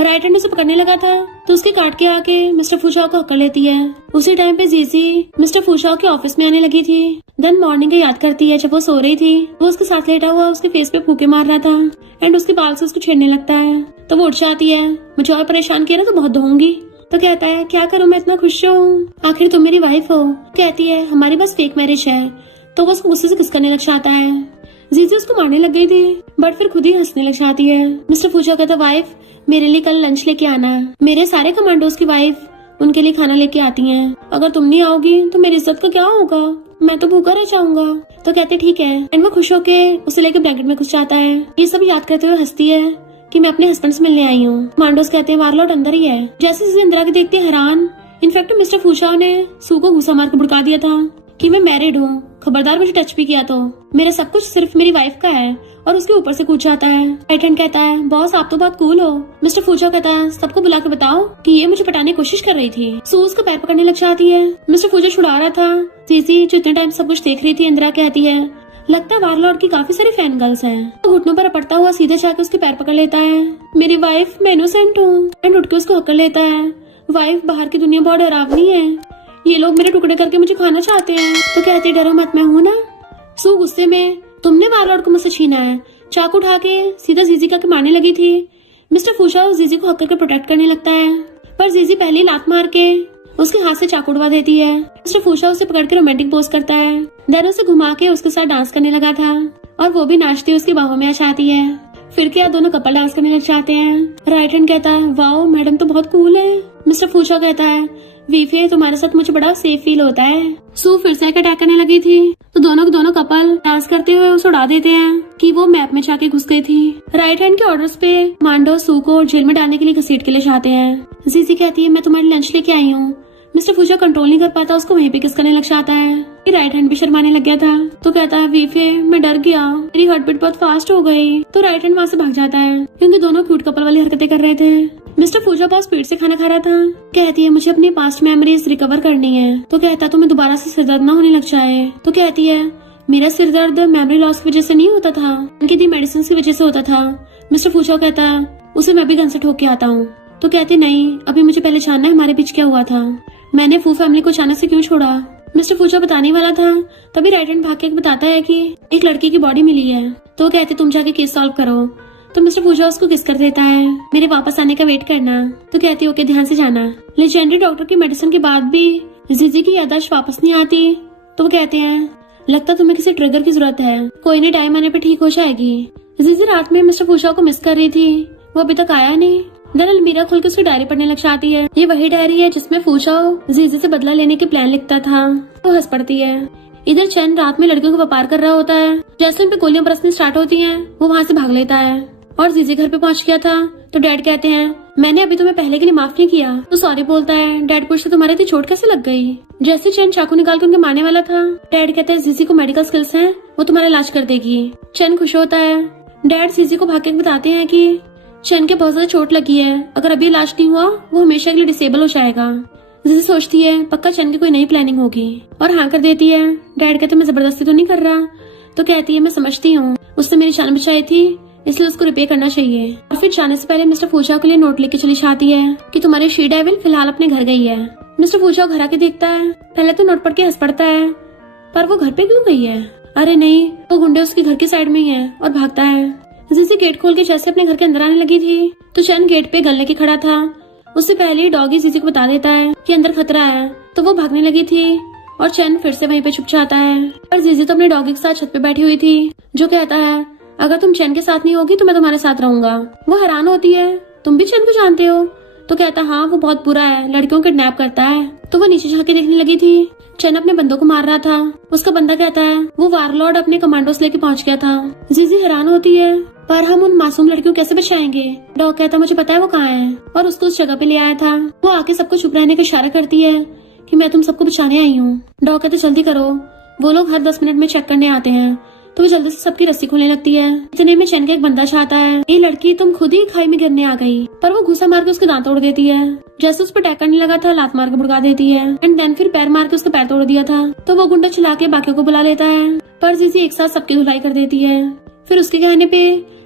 राइट हैंड उसे पकड़ने लगा था तो उसके काट के आके मिस्टर फूशा को हकड़ लेती है। उसी टाइम पे जीजी मिस्टर फूशा के ऑफिस में आने लगी थी। देन मॉर्निंग का याद करती है जब वो सो रही थी, वो उसके साथ लेटा हुआ उसके फेस पे फूके मार रहा था एंड उसके बाल से उसको छेड़ने लगता है। तो वो उठ जाती है, मुझे और परेशान किया ना तो बहुत धोऊंगी। तो कहता है क्या करूँ, मैं इतना खुश हूँ, आखिर तुम मेरी वाइफ हो। कहती है हमारी बस फेक मैरिज है। तो वो उसको गुस्से से किस करने लग जाता है। जीजी उसको मारने लग गई थी बट फिर खुद ही हंसने लग जाती है। मिस्टर फूशा कहता वाइफ मेरे लिए कल लंच लेके आना, मेरे सारे कमांडोज की वाइफ उनके लिए खाना लेके आती हैं, अगर तुम नहीं आओगी तो मेरी इज्जत का क्या होगा, मैं तो भूखा रह जाऊंगा। तो कहते ठीक है एंड वो खुश होके उसे लेके ब्लैंकेट में घुस जाता है। ये सब याद करते हुए हंसती है कि मैं अपने हस्बैंड से मिलने आई हूँ। कमांडोज कहते हैं वारलॉर्ड अंदर ही है। जैसे जैसे इंदिरा के देखते हैरान, इनफैक्ट मिस्टर फूशा ने सू को घूसा मार के भड़का दिया था कि मैं मैरिड हूँ, खबरदार मुझे टच भी किया तो। मेरा सब कुछ सिर्फ मेरी वाइफ का है, और उसके ऊपर से कूद जाता है। राइट हैंड कहता है, बॉस आप तो बहुत कूल हो। मिस्टर फूचो कहता है, सबको बुला के बताओ कि ये मुझे पटाने की कोशिश कर रही थी। सू उसका पैर पकड़ने लग जाती है। मिस्टर फूचो छुड़ा रहा था। सीसी जो इतने टाइम सब कुछ देख रही थी इंदिरा कहती है, लगता है वारलॉर्ड की काफी सारी फैन गर्ल्स हैं। तो घुटनों पर पड़ता हुआ सीधे जाकर उसके पैर पकड़ लेता है। मेरी वाइफ, मैं इनोसेंट हूँ। एंड उठ के उसको हकड़ लेता है। वाइफ, बाहर की दुनिया बहुत डरावनी है, ये लोग मेरे टुकड़े करके मुझे खाना चाहते हैं। तो कहती, डरो मत, मैं हूँ ना। सू गुस्से में, तुमने वारलॉर्ड को मुझसे छीना है। चाकू उठा के सीधा जीजी का मारने लगी थी। मिस्टर फूशा जीजी को हक करके प्रोटेक्ट करने लगता है, पर जीजी पहली लात मार के उसके हाथ से चाकू उड़वा देती है। मिस्टर फूशा उसे पकड़ के रोमांटिक पोज करता है, देन उसे घुमा के उसके साथ डांस करने लगा था, और वो भी नाचती उसकी बाहों में आ जाती है। फिर क्या दोनों कपल डांस करने लग जाते हैं। राइट हैंड कहता है, वाओ मैडम तो बहुत कूल है। मिस्टर फूशा कहता है, वीफे तुम्हारे साथ मुझे बड़ा सेफ फील होता है। सू फिर से अटैक करने लगी थी, तो दोनों कपल डांस करते हुए उसे उड़ा देते हैं कि वो मैप में जाके घुस गई थी। राइट हैंड के ऑर्डर्स पे मांडो सू को जेल में डालने के लिए घसीट के ले जाते हैं। जीजी कहती है, मैं तुम्हारी लंच लेके आई हूँ। मिस्टर फूशा कंट्रोल नहीं कर पाता, उसको वहीं पे किस करने लग जाता है। राइट हैंड भी शर्माने लग गया था, तो कहता है, वीफे मैं डर गया, मेरी हार्ट बीट बहुत फास्ट हो गई। तो राइट हैंड वहाँ से भाग जाता है, क्योंकि दोनों क्यूट कपल वाली हरकतें कर रहे थे। मिस्टर फूजा बहुत स्पीड से खाना खा रहा था। कहती है, मुझे अपनी पास्ट मेमोरीज रिकवर करनी है। तो कहता, तुम्हें दोबारा से सिरदर्द न होने लग जाए। तो कहती है, मेरा सिरदर्द मेमोरी लॉस की वजह से नहीं होता था, उनकी दी मेडिसिन की वजह से होता था। मिस्टर फूजा कहता, उसे मैं भी गन से ठोक के आता हूँ। तो कहती, नहीं, अभी मुझे पहले जानना है हमारे बीच क्या हुआ था, मैंने फू फैमिली को अचानक से क्यों छोड़ा। मिस्टर फूजा बताने वाला था, तभी राइट हैंड भाग के बताता है कि एक लड़की की बॉडी मिली है। तो कहते, तुम जाके केस सॉल्व करो। तो मिस्टर फूजा उसको किस कर देता है, मेरे वापस आने का वेट करना। तो कहती, ओके ध्यान से जाना। लेजेंडरी डॉक्टर की मेडिसिन के बाद भी जीजी की याददाश्त वापस नहीं आती। तो वो कहते हैं, लगता तुम्हें किसी ट्रिगर की जरूरत है, कोई नहीं टाइम आने पे ठीक हो जाएगी। जीजी रात में मिस्टर फूजा को मिस कर रही थी, वो अभी तक आया नहीं। दरअसल मीरा खुल के उसकी डायरी पढ़ने लग जाती है। ये वही डायरी है जिसमें फूशा जीजी से बदला लेने के प्लान लिखता था। तो हंस पड़ती है। इधर चैन रात में लड़कियों को व्यापार कर रहा होता है। जैसे उन पे गोलियां बरसनी स्टार्ट होती हैं, वो वहाँ से भाग लेता है, और जीजी घर पे पहुँच गया था। तो डैड कहते हैं, मैंने अभी तुम्हें पहले के लिए माफ नहीं किया। तो सॉरी बोलता है। डैड पूछते, तुम्हारे इतनी चोट कैसे लग गई। जैसे चैन चाकू निकाल के उनके मारने वाला था, डैड कहते हैं, जीजी को मेडिकल स्किल्स हैं, वो तुम्हारा इलाज कर देगी। चैन खुश होता है। डैड जीजी को भाग के बताते हैं कि चैन के बहुत ज्यादा चोट लगी है, अगर अभी इलाज नहीं हुआ वो हमेशा के लिए डिसेबल हो जाएगा। जीजी सोचती है, पक्का चैन की कोई नई प्लानिंग होगी, और हाँ कर देती है। डैड कहते, मैं जबरदस्ती तो नहीं कर रहा। तो कहती है, मैं समझती हूँ, उसने मेरी जान बचाई थी, इसलिए उसको रिपेयर करना चाहिए। और फिर जाने से पहले मिस्टर फूजा के लिए नोट लेके चली जाती है कि तुम्हारी शी डेविल फिलहाल अपने घर गई है। मिस्टर फूजा घर आके देखता है, पहले तो नोट पढ़ के हंस पड़ता है, पर वो घर पे क्यों गई है। अरे नहीं, वो गुंडे उसके घर के साइड में ही है, और भागता है। जीजी गेट खोल के जैसे अपने घर के अंदर आने लगी थी, तो चैन गेट पे गन लेके खड़ा था। उससे पहले डॉगी जीजी को बता देता है कि अंदर खतरा है, तो वो भागने लगी थी, और चैन फिर से वहीं पे छुप जाता है। पर जीजी तो अपने डॉगी के साथ छत पे बैठी हुई थी, जो कहता है, अगर तुम चैन के साथ नहीं होगी तो मैं तुम्हारे साथ रहूंगा। वो हैरान होती है, तुम भी चैन को जानते हो। तो कहता, हाँ वो बहुत बुरा है, लड़कियों को किडनैप करता है। तो वो नीचे झांके देखने लगी थी। चैन अपने बंदों को मार रहा था। उसका बंदा कहता है, वो वारलॉर्ड अपने कमांडोस लेके पहुंच गया था। जीजी हैरान होती है, पर हम उन मासूम लड़कियों कैसे बचाएंगे। डॉग कहता, मुझे पता है वो कहाँ है, और उसको उस जगह पे ले आया था। वो आके सबको चुप रहने का इशारा करती है कि मैं तुम सबको बचाने आई हूँ। डॉग कहते, जल्दी करो, वो लोग हर 10 मिनट में चेक करने आते हैं। तो वो जल्दी से सबकी रस्सी खोलने लगती है। इतने में चैन का एक बंदा चाहता है, ये लड़की तुम खुद ही खाई में गिरने आ गई। पर वो घुसा मार के उसके दांत तोड़ देती है। जैसे उस पर अटैक करने लगा था, लात मार के भुड़का देती है, एंड देन फिर पैर मार के उसका पैर तोड़ दिया था। तो वो गुंडा चिल्ला के बाकियों को बुला लेता है, पर जीजी एक साथ सबकी धुलाई कर देती है। फिर उसके कहने पे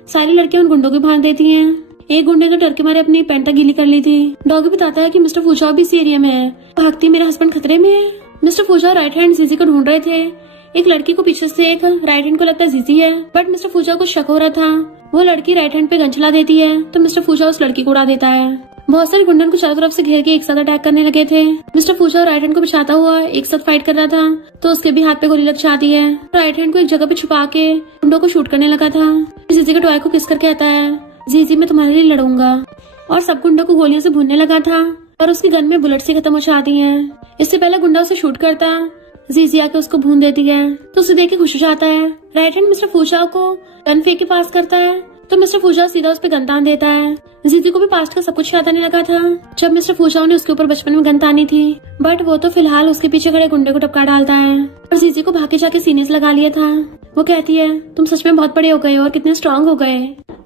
सारी लड़कियां उन गुंडों को बांध देती हैं। एक गुंडे ने डर के मारे अपनी पैंट गीली कर ली थी। डॉगी बताता है कि मिस्टर फूजा भी इसी एरिया में है, भागती मेरा हस्बैंड खतरे में है। मिस्टर फूजा राइट हैंड जीजी को ढूंढ रहे थे। एक लड़की को पीछे से एक राइट हैंड को लगता है जीजी है, बट मिस्टर फूजा को शक हो रहा था। वो लड़की राइट हैंड पे गन चला देती है, तो मिस्टर फूजा उस लड़की को उड़ा देता है। बहुत सारे गुंडन को चारों तरफ से घेर के एक साथ अटैक करने लगे थे। मिस्टर फूजा राइट हैंड को बचाता हुआ एक साथ फाइट कर रहा था, तो उसके भी हाथ पे गोली लग जाती है। राइट हैंड को एक जगह पे छुपा के गुंडों को शूट करने लगा था। जीजी के टॉय को किस कर कहता है, जीजी मैं तुम्हारे लिए लड़ूंगा, और सब गुंडों को गोलियों से भूनने लगा था, और उसकी गन में बुलेट से खत्म हो जाती है। इससे पहले गुंडा उसे शूट करता, जीजी आके उसको भून देती है, तो उसे देख के खुश हो जाता है। राइट हैंड मिस्टर फूजा को गन फेंक के पास करता है, तो मिस्टर फूजाओ सीधा उस पर गन तान देता है। जीजी को भी पास्ट का सब कुछ याद आने लगा था जब मिस्टर फूजाओ ने उसके ऊपर बचपन में गन तानी थी, बट वो तो फिलहाल उसके पीछे खड़े गुंडे को टपका डालता है और जीजी को भागे जाके सीने से लगा लिया था। वो कहती है, तुम सच में बहुत बड़े हो गए हो और कितने स्ट्रांग हो गए,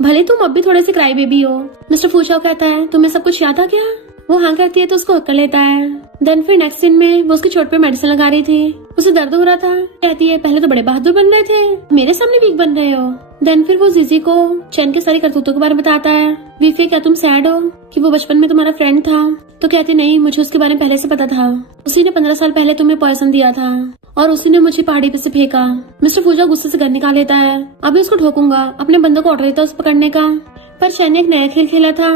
भले तुम अब भी थोड़े से क्राई बेबी हो। मिस्टर फूजाओ कहता है, तुम्हें सब कुछ याद आ गया? वो हाँ करती है तो उसको हक कर लेता है। देन फिर नेक्स्ट सीन में वो उसकी चोट पे मेडिसिन लगा रही थी, उसे दर्द हो रहा था। कहती है, पहले तो बड़े बहादुर बन रहे थे, मेरे सामने वीक बन रहे हो। देन फिर वो जीजी को चैन के सारी करतूतों के बारे में बताता है। वीफे, क्या तुम सैड हो कि वो बचपन में तुम्हारा फ्रेंड था? तो कहती नहीं, मुझे उसके बारे में पहले से पता था। उसी ने 15 साल पहले तुम्हें पॉइजन दिया था और उसी ने मुझे पहाड़ी पे से फेंका। मिस्टर फूजाओ गुस्से से गन निकाल लेता है। अभी उसको ठोकूंगा। अपने बंदों को ऑर्डर देता उसे पकड़ने का, पर चैन ने एक नया खेल खेला था।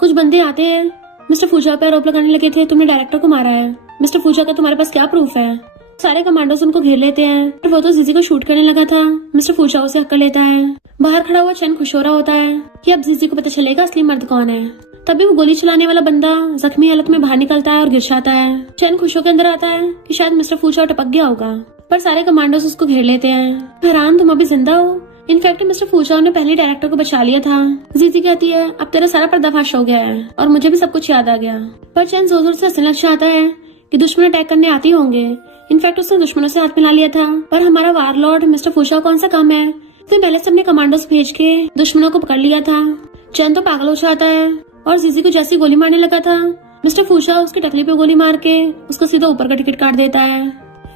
कुछ बंदे आते हैं, मिस्टर फूजाओ पे आरोप लगाने लगे थे, तुमने डायरेक्टर को मारा है। मिस्टर फूजाओ का तुम्हारे पास क्या प्रूफ है? सारे कमांडोज उनको घेर लेते हैं। वो तो जीजी को शूट करने लगा था। मिस्टर फूजाओ से हक कर लेता है। बाहर खड़ा हुआ चैन खुश हो रहा होता है कि अब जीजी को पता चलेगा असली मर्द कौन है। तभी वो गोली चलाने वाला बंदा जख्मी हालत में बाहर निकलता है और गिर जाता है। चैन खुश होकर अंदर आता है कि शायद मिस्टर फूजाओ टपक गया होगा, पर सारे कमांडोज उसको घेर लेते हैं। हैरान, तुम अभी जिंदा हो? इनफैक्ट मिस्टर फूजाओ ने पहले डायरेक्टर को बचा लिया था। जीजी कहती है, अब तेरा सारा पर्दाफाश हो गया है और मुझे भी सब कुछ याद आ गया। पर चैन जोर जोर से हंसने लग जाता है कि दुश्मन अटैक करने आते होंगे। इनफैक्ट उसने दुश्मनों से हाथ मिला लिया था, पर हमारा वारलॉर्ड मिस्टर फूजाओ कौन सा काम है? उसने पहले से अपने कमांडोज भेज के दुश्मनों को पकड़ लिया था। चैन तो पागल हो जाता है और जीजी को जैसी गोली मारने लगा था, मिस्टर फूजाओ उसकी टकली पे गोली मार के उसको सीधा ऊपर का टिकट काट देता है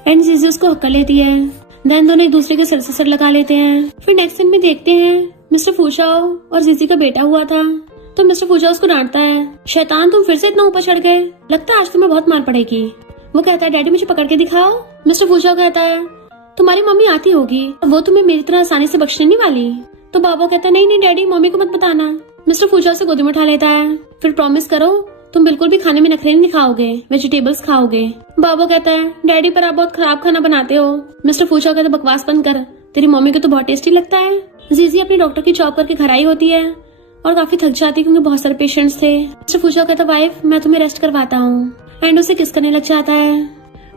एंड जीजी उसको हक कर लेती है। देन दोनों एक दूसरे के सिर से सिर लगा लेते हैं। फिर नेक्स्ट सीन में देखते हैं मिस्टर फूजाओ और जीजी का बेटा हुआ था, तो मिस्टर फूजाओ उसको डांटता है, शैतान तुम फिर से इतना ऊपर चढ़ गए, लगता है आज तुम्हें बहुत मार पड़ेगी। वो कहता है, डैडी मुझे पकड़ के दिखाओ। मिस्टर फूजाओ कहता है, तुम्हारी मम्मी आती होगी, वो तुम्हें मेरी तरह आसानी से बख्शने नहीं वाली। तो बाबा कहता है, नहीं नहीं डैडी, मम्मी को मत बताना। मिस्टर फूजाओ से गोदी में उठा लेता है। फिर प्रॉमिस करो तुम बिल्कुल भी खाने में नखरे नहीं दिखाओगे, वेजिटेबल्स खाओगे। बाबा कहता है, डैडी पर आप बहुत खराब खाना बनाते हो। मिस्टर फूजाओ कहता है, बकवास बंद कर, तेरी मम्मी को तो बहुत टेस्टी लगता है। जीजी अपनी डॉक्टर की जॉब करके घर आई होती है और काफी थक जाती है क्योंकि बहुत सारे पेशेंट्स थे। मिस्टर फूजाओ कहता है, वाइफ मैं तुम्हें रेस्ट करवाता हूँ, एंड उसे किस करने लग जाता है।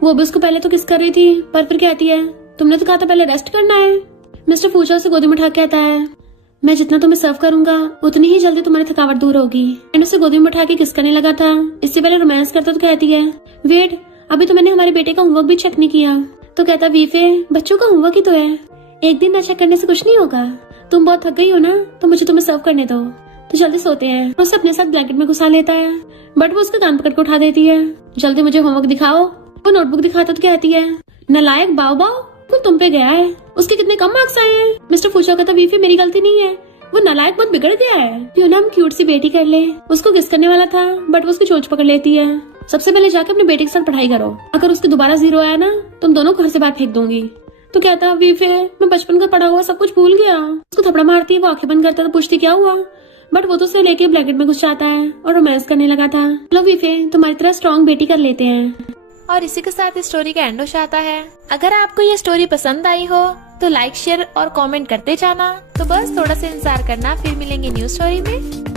वो भी उसको पहले तो किस कर रही थी, पर फिर कहती है, तुमने तो कहा था पहले रेस्ट करना है। मिस्टर फूजाओ से गोदी में उठा कहता है, मैं जितना तुम्हें सर्व करूंगा उतनी ही जल्दी तुम्हारी थकावट दूर होगी। एंड उसे गोदी में उठा के किस करने लगा था। इससे पहले रोमांस करता तो कहती है, वेट, अभी तो मैंने हमारे बेटे का होमवर्क भी चेक नहीं किया। तो कहता, वीफे बच्चों का होमवर्क ही तो है, एक दिन ना चेक करने से कुछ नहीं होगा। तुम बहुत थक गई हो ना, तो मुझे तुम्हें सर्व करने दो, तो जल्दी सोते हैं। उसे अपने साथ ब्लैंकेट में घुसा लेता है, बट वो उसका कान पकड़ के उठा देती है। जल्दी मुझे होमवर्क दिखाओ। वो नोटबुक दिखाता तो कहती है, नालायक बाओ बाओ, कुल तुम पे गया है, उसके कितने कम मार्क्स आए हैं। मिस्टर फूजाओ कहता, वीफे मेरी गलती नहीं है, वो नालायक बहुत बिगड़ गया है, क्यों ना हम क्यूट सी बेटी कर ले। उसको किस करने वाला था, बट वो उसकी चोंच पकड़ लेती है। सबसे पहले जाके अपने बेटे के साथ पढ़ाई करो, अगर उसके दोबारा 0 आया ना, तुम दोनों घर से बाहर फेंक दूंगी। तो कहता, वीफे मैं बचपन का पढ़ा हुआ सब कुछ भूल गया। उसको थपड़ा मारती है, वो आंखें बंद करता तो पूछती क्या हुआ, बट वो तो उसे लेके ब्लैंकेट में घुस जाता है और रोमांस करने लगा था। लो वीफे तुम्हारी तरह स्ट्रॉन्ग बेटी कर लेते हैं। और इसी के साथ इस स्टोरी का एंड हो जाता है। अगर आपको ये स्टोरी पसंद आई हो तो लाइक शेयर और कमेंट करते जाना। तो बस थोड़ा सा इंतजार करना, फिर मिलेंगे न्यू स्टोरी में।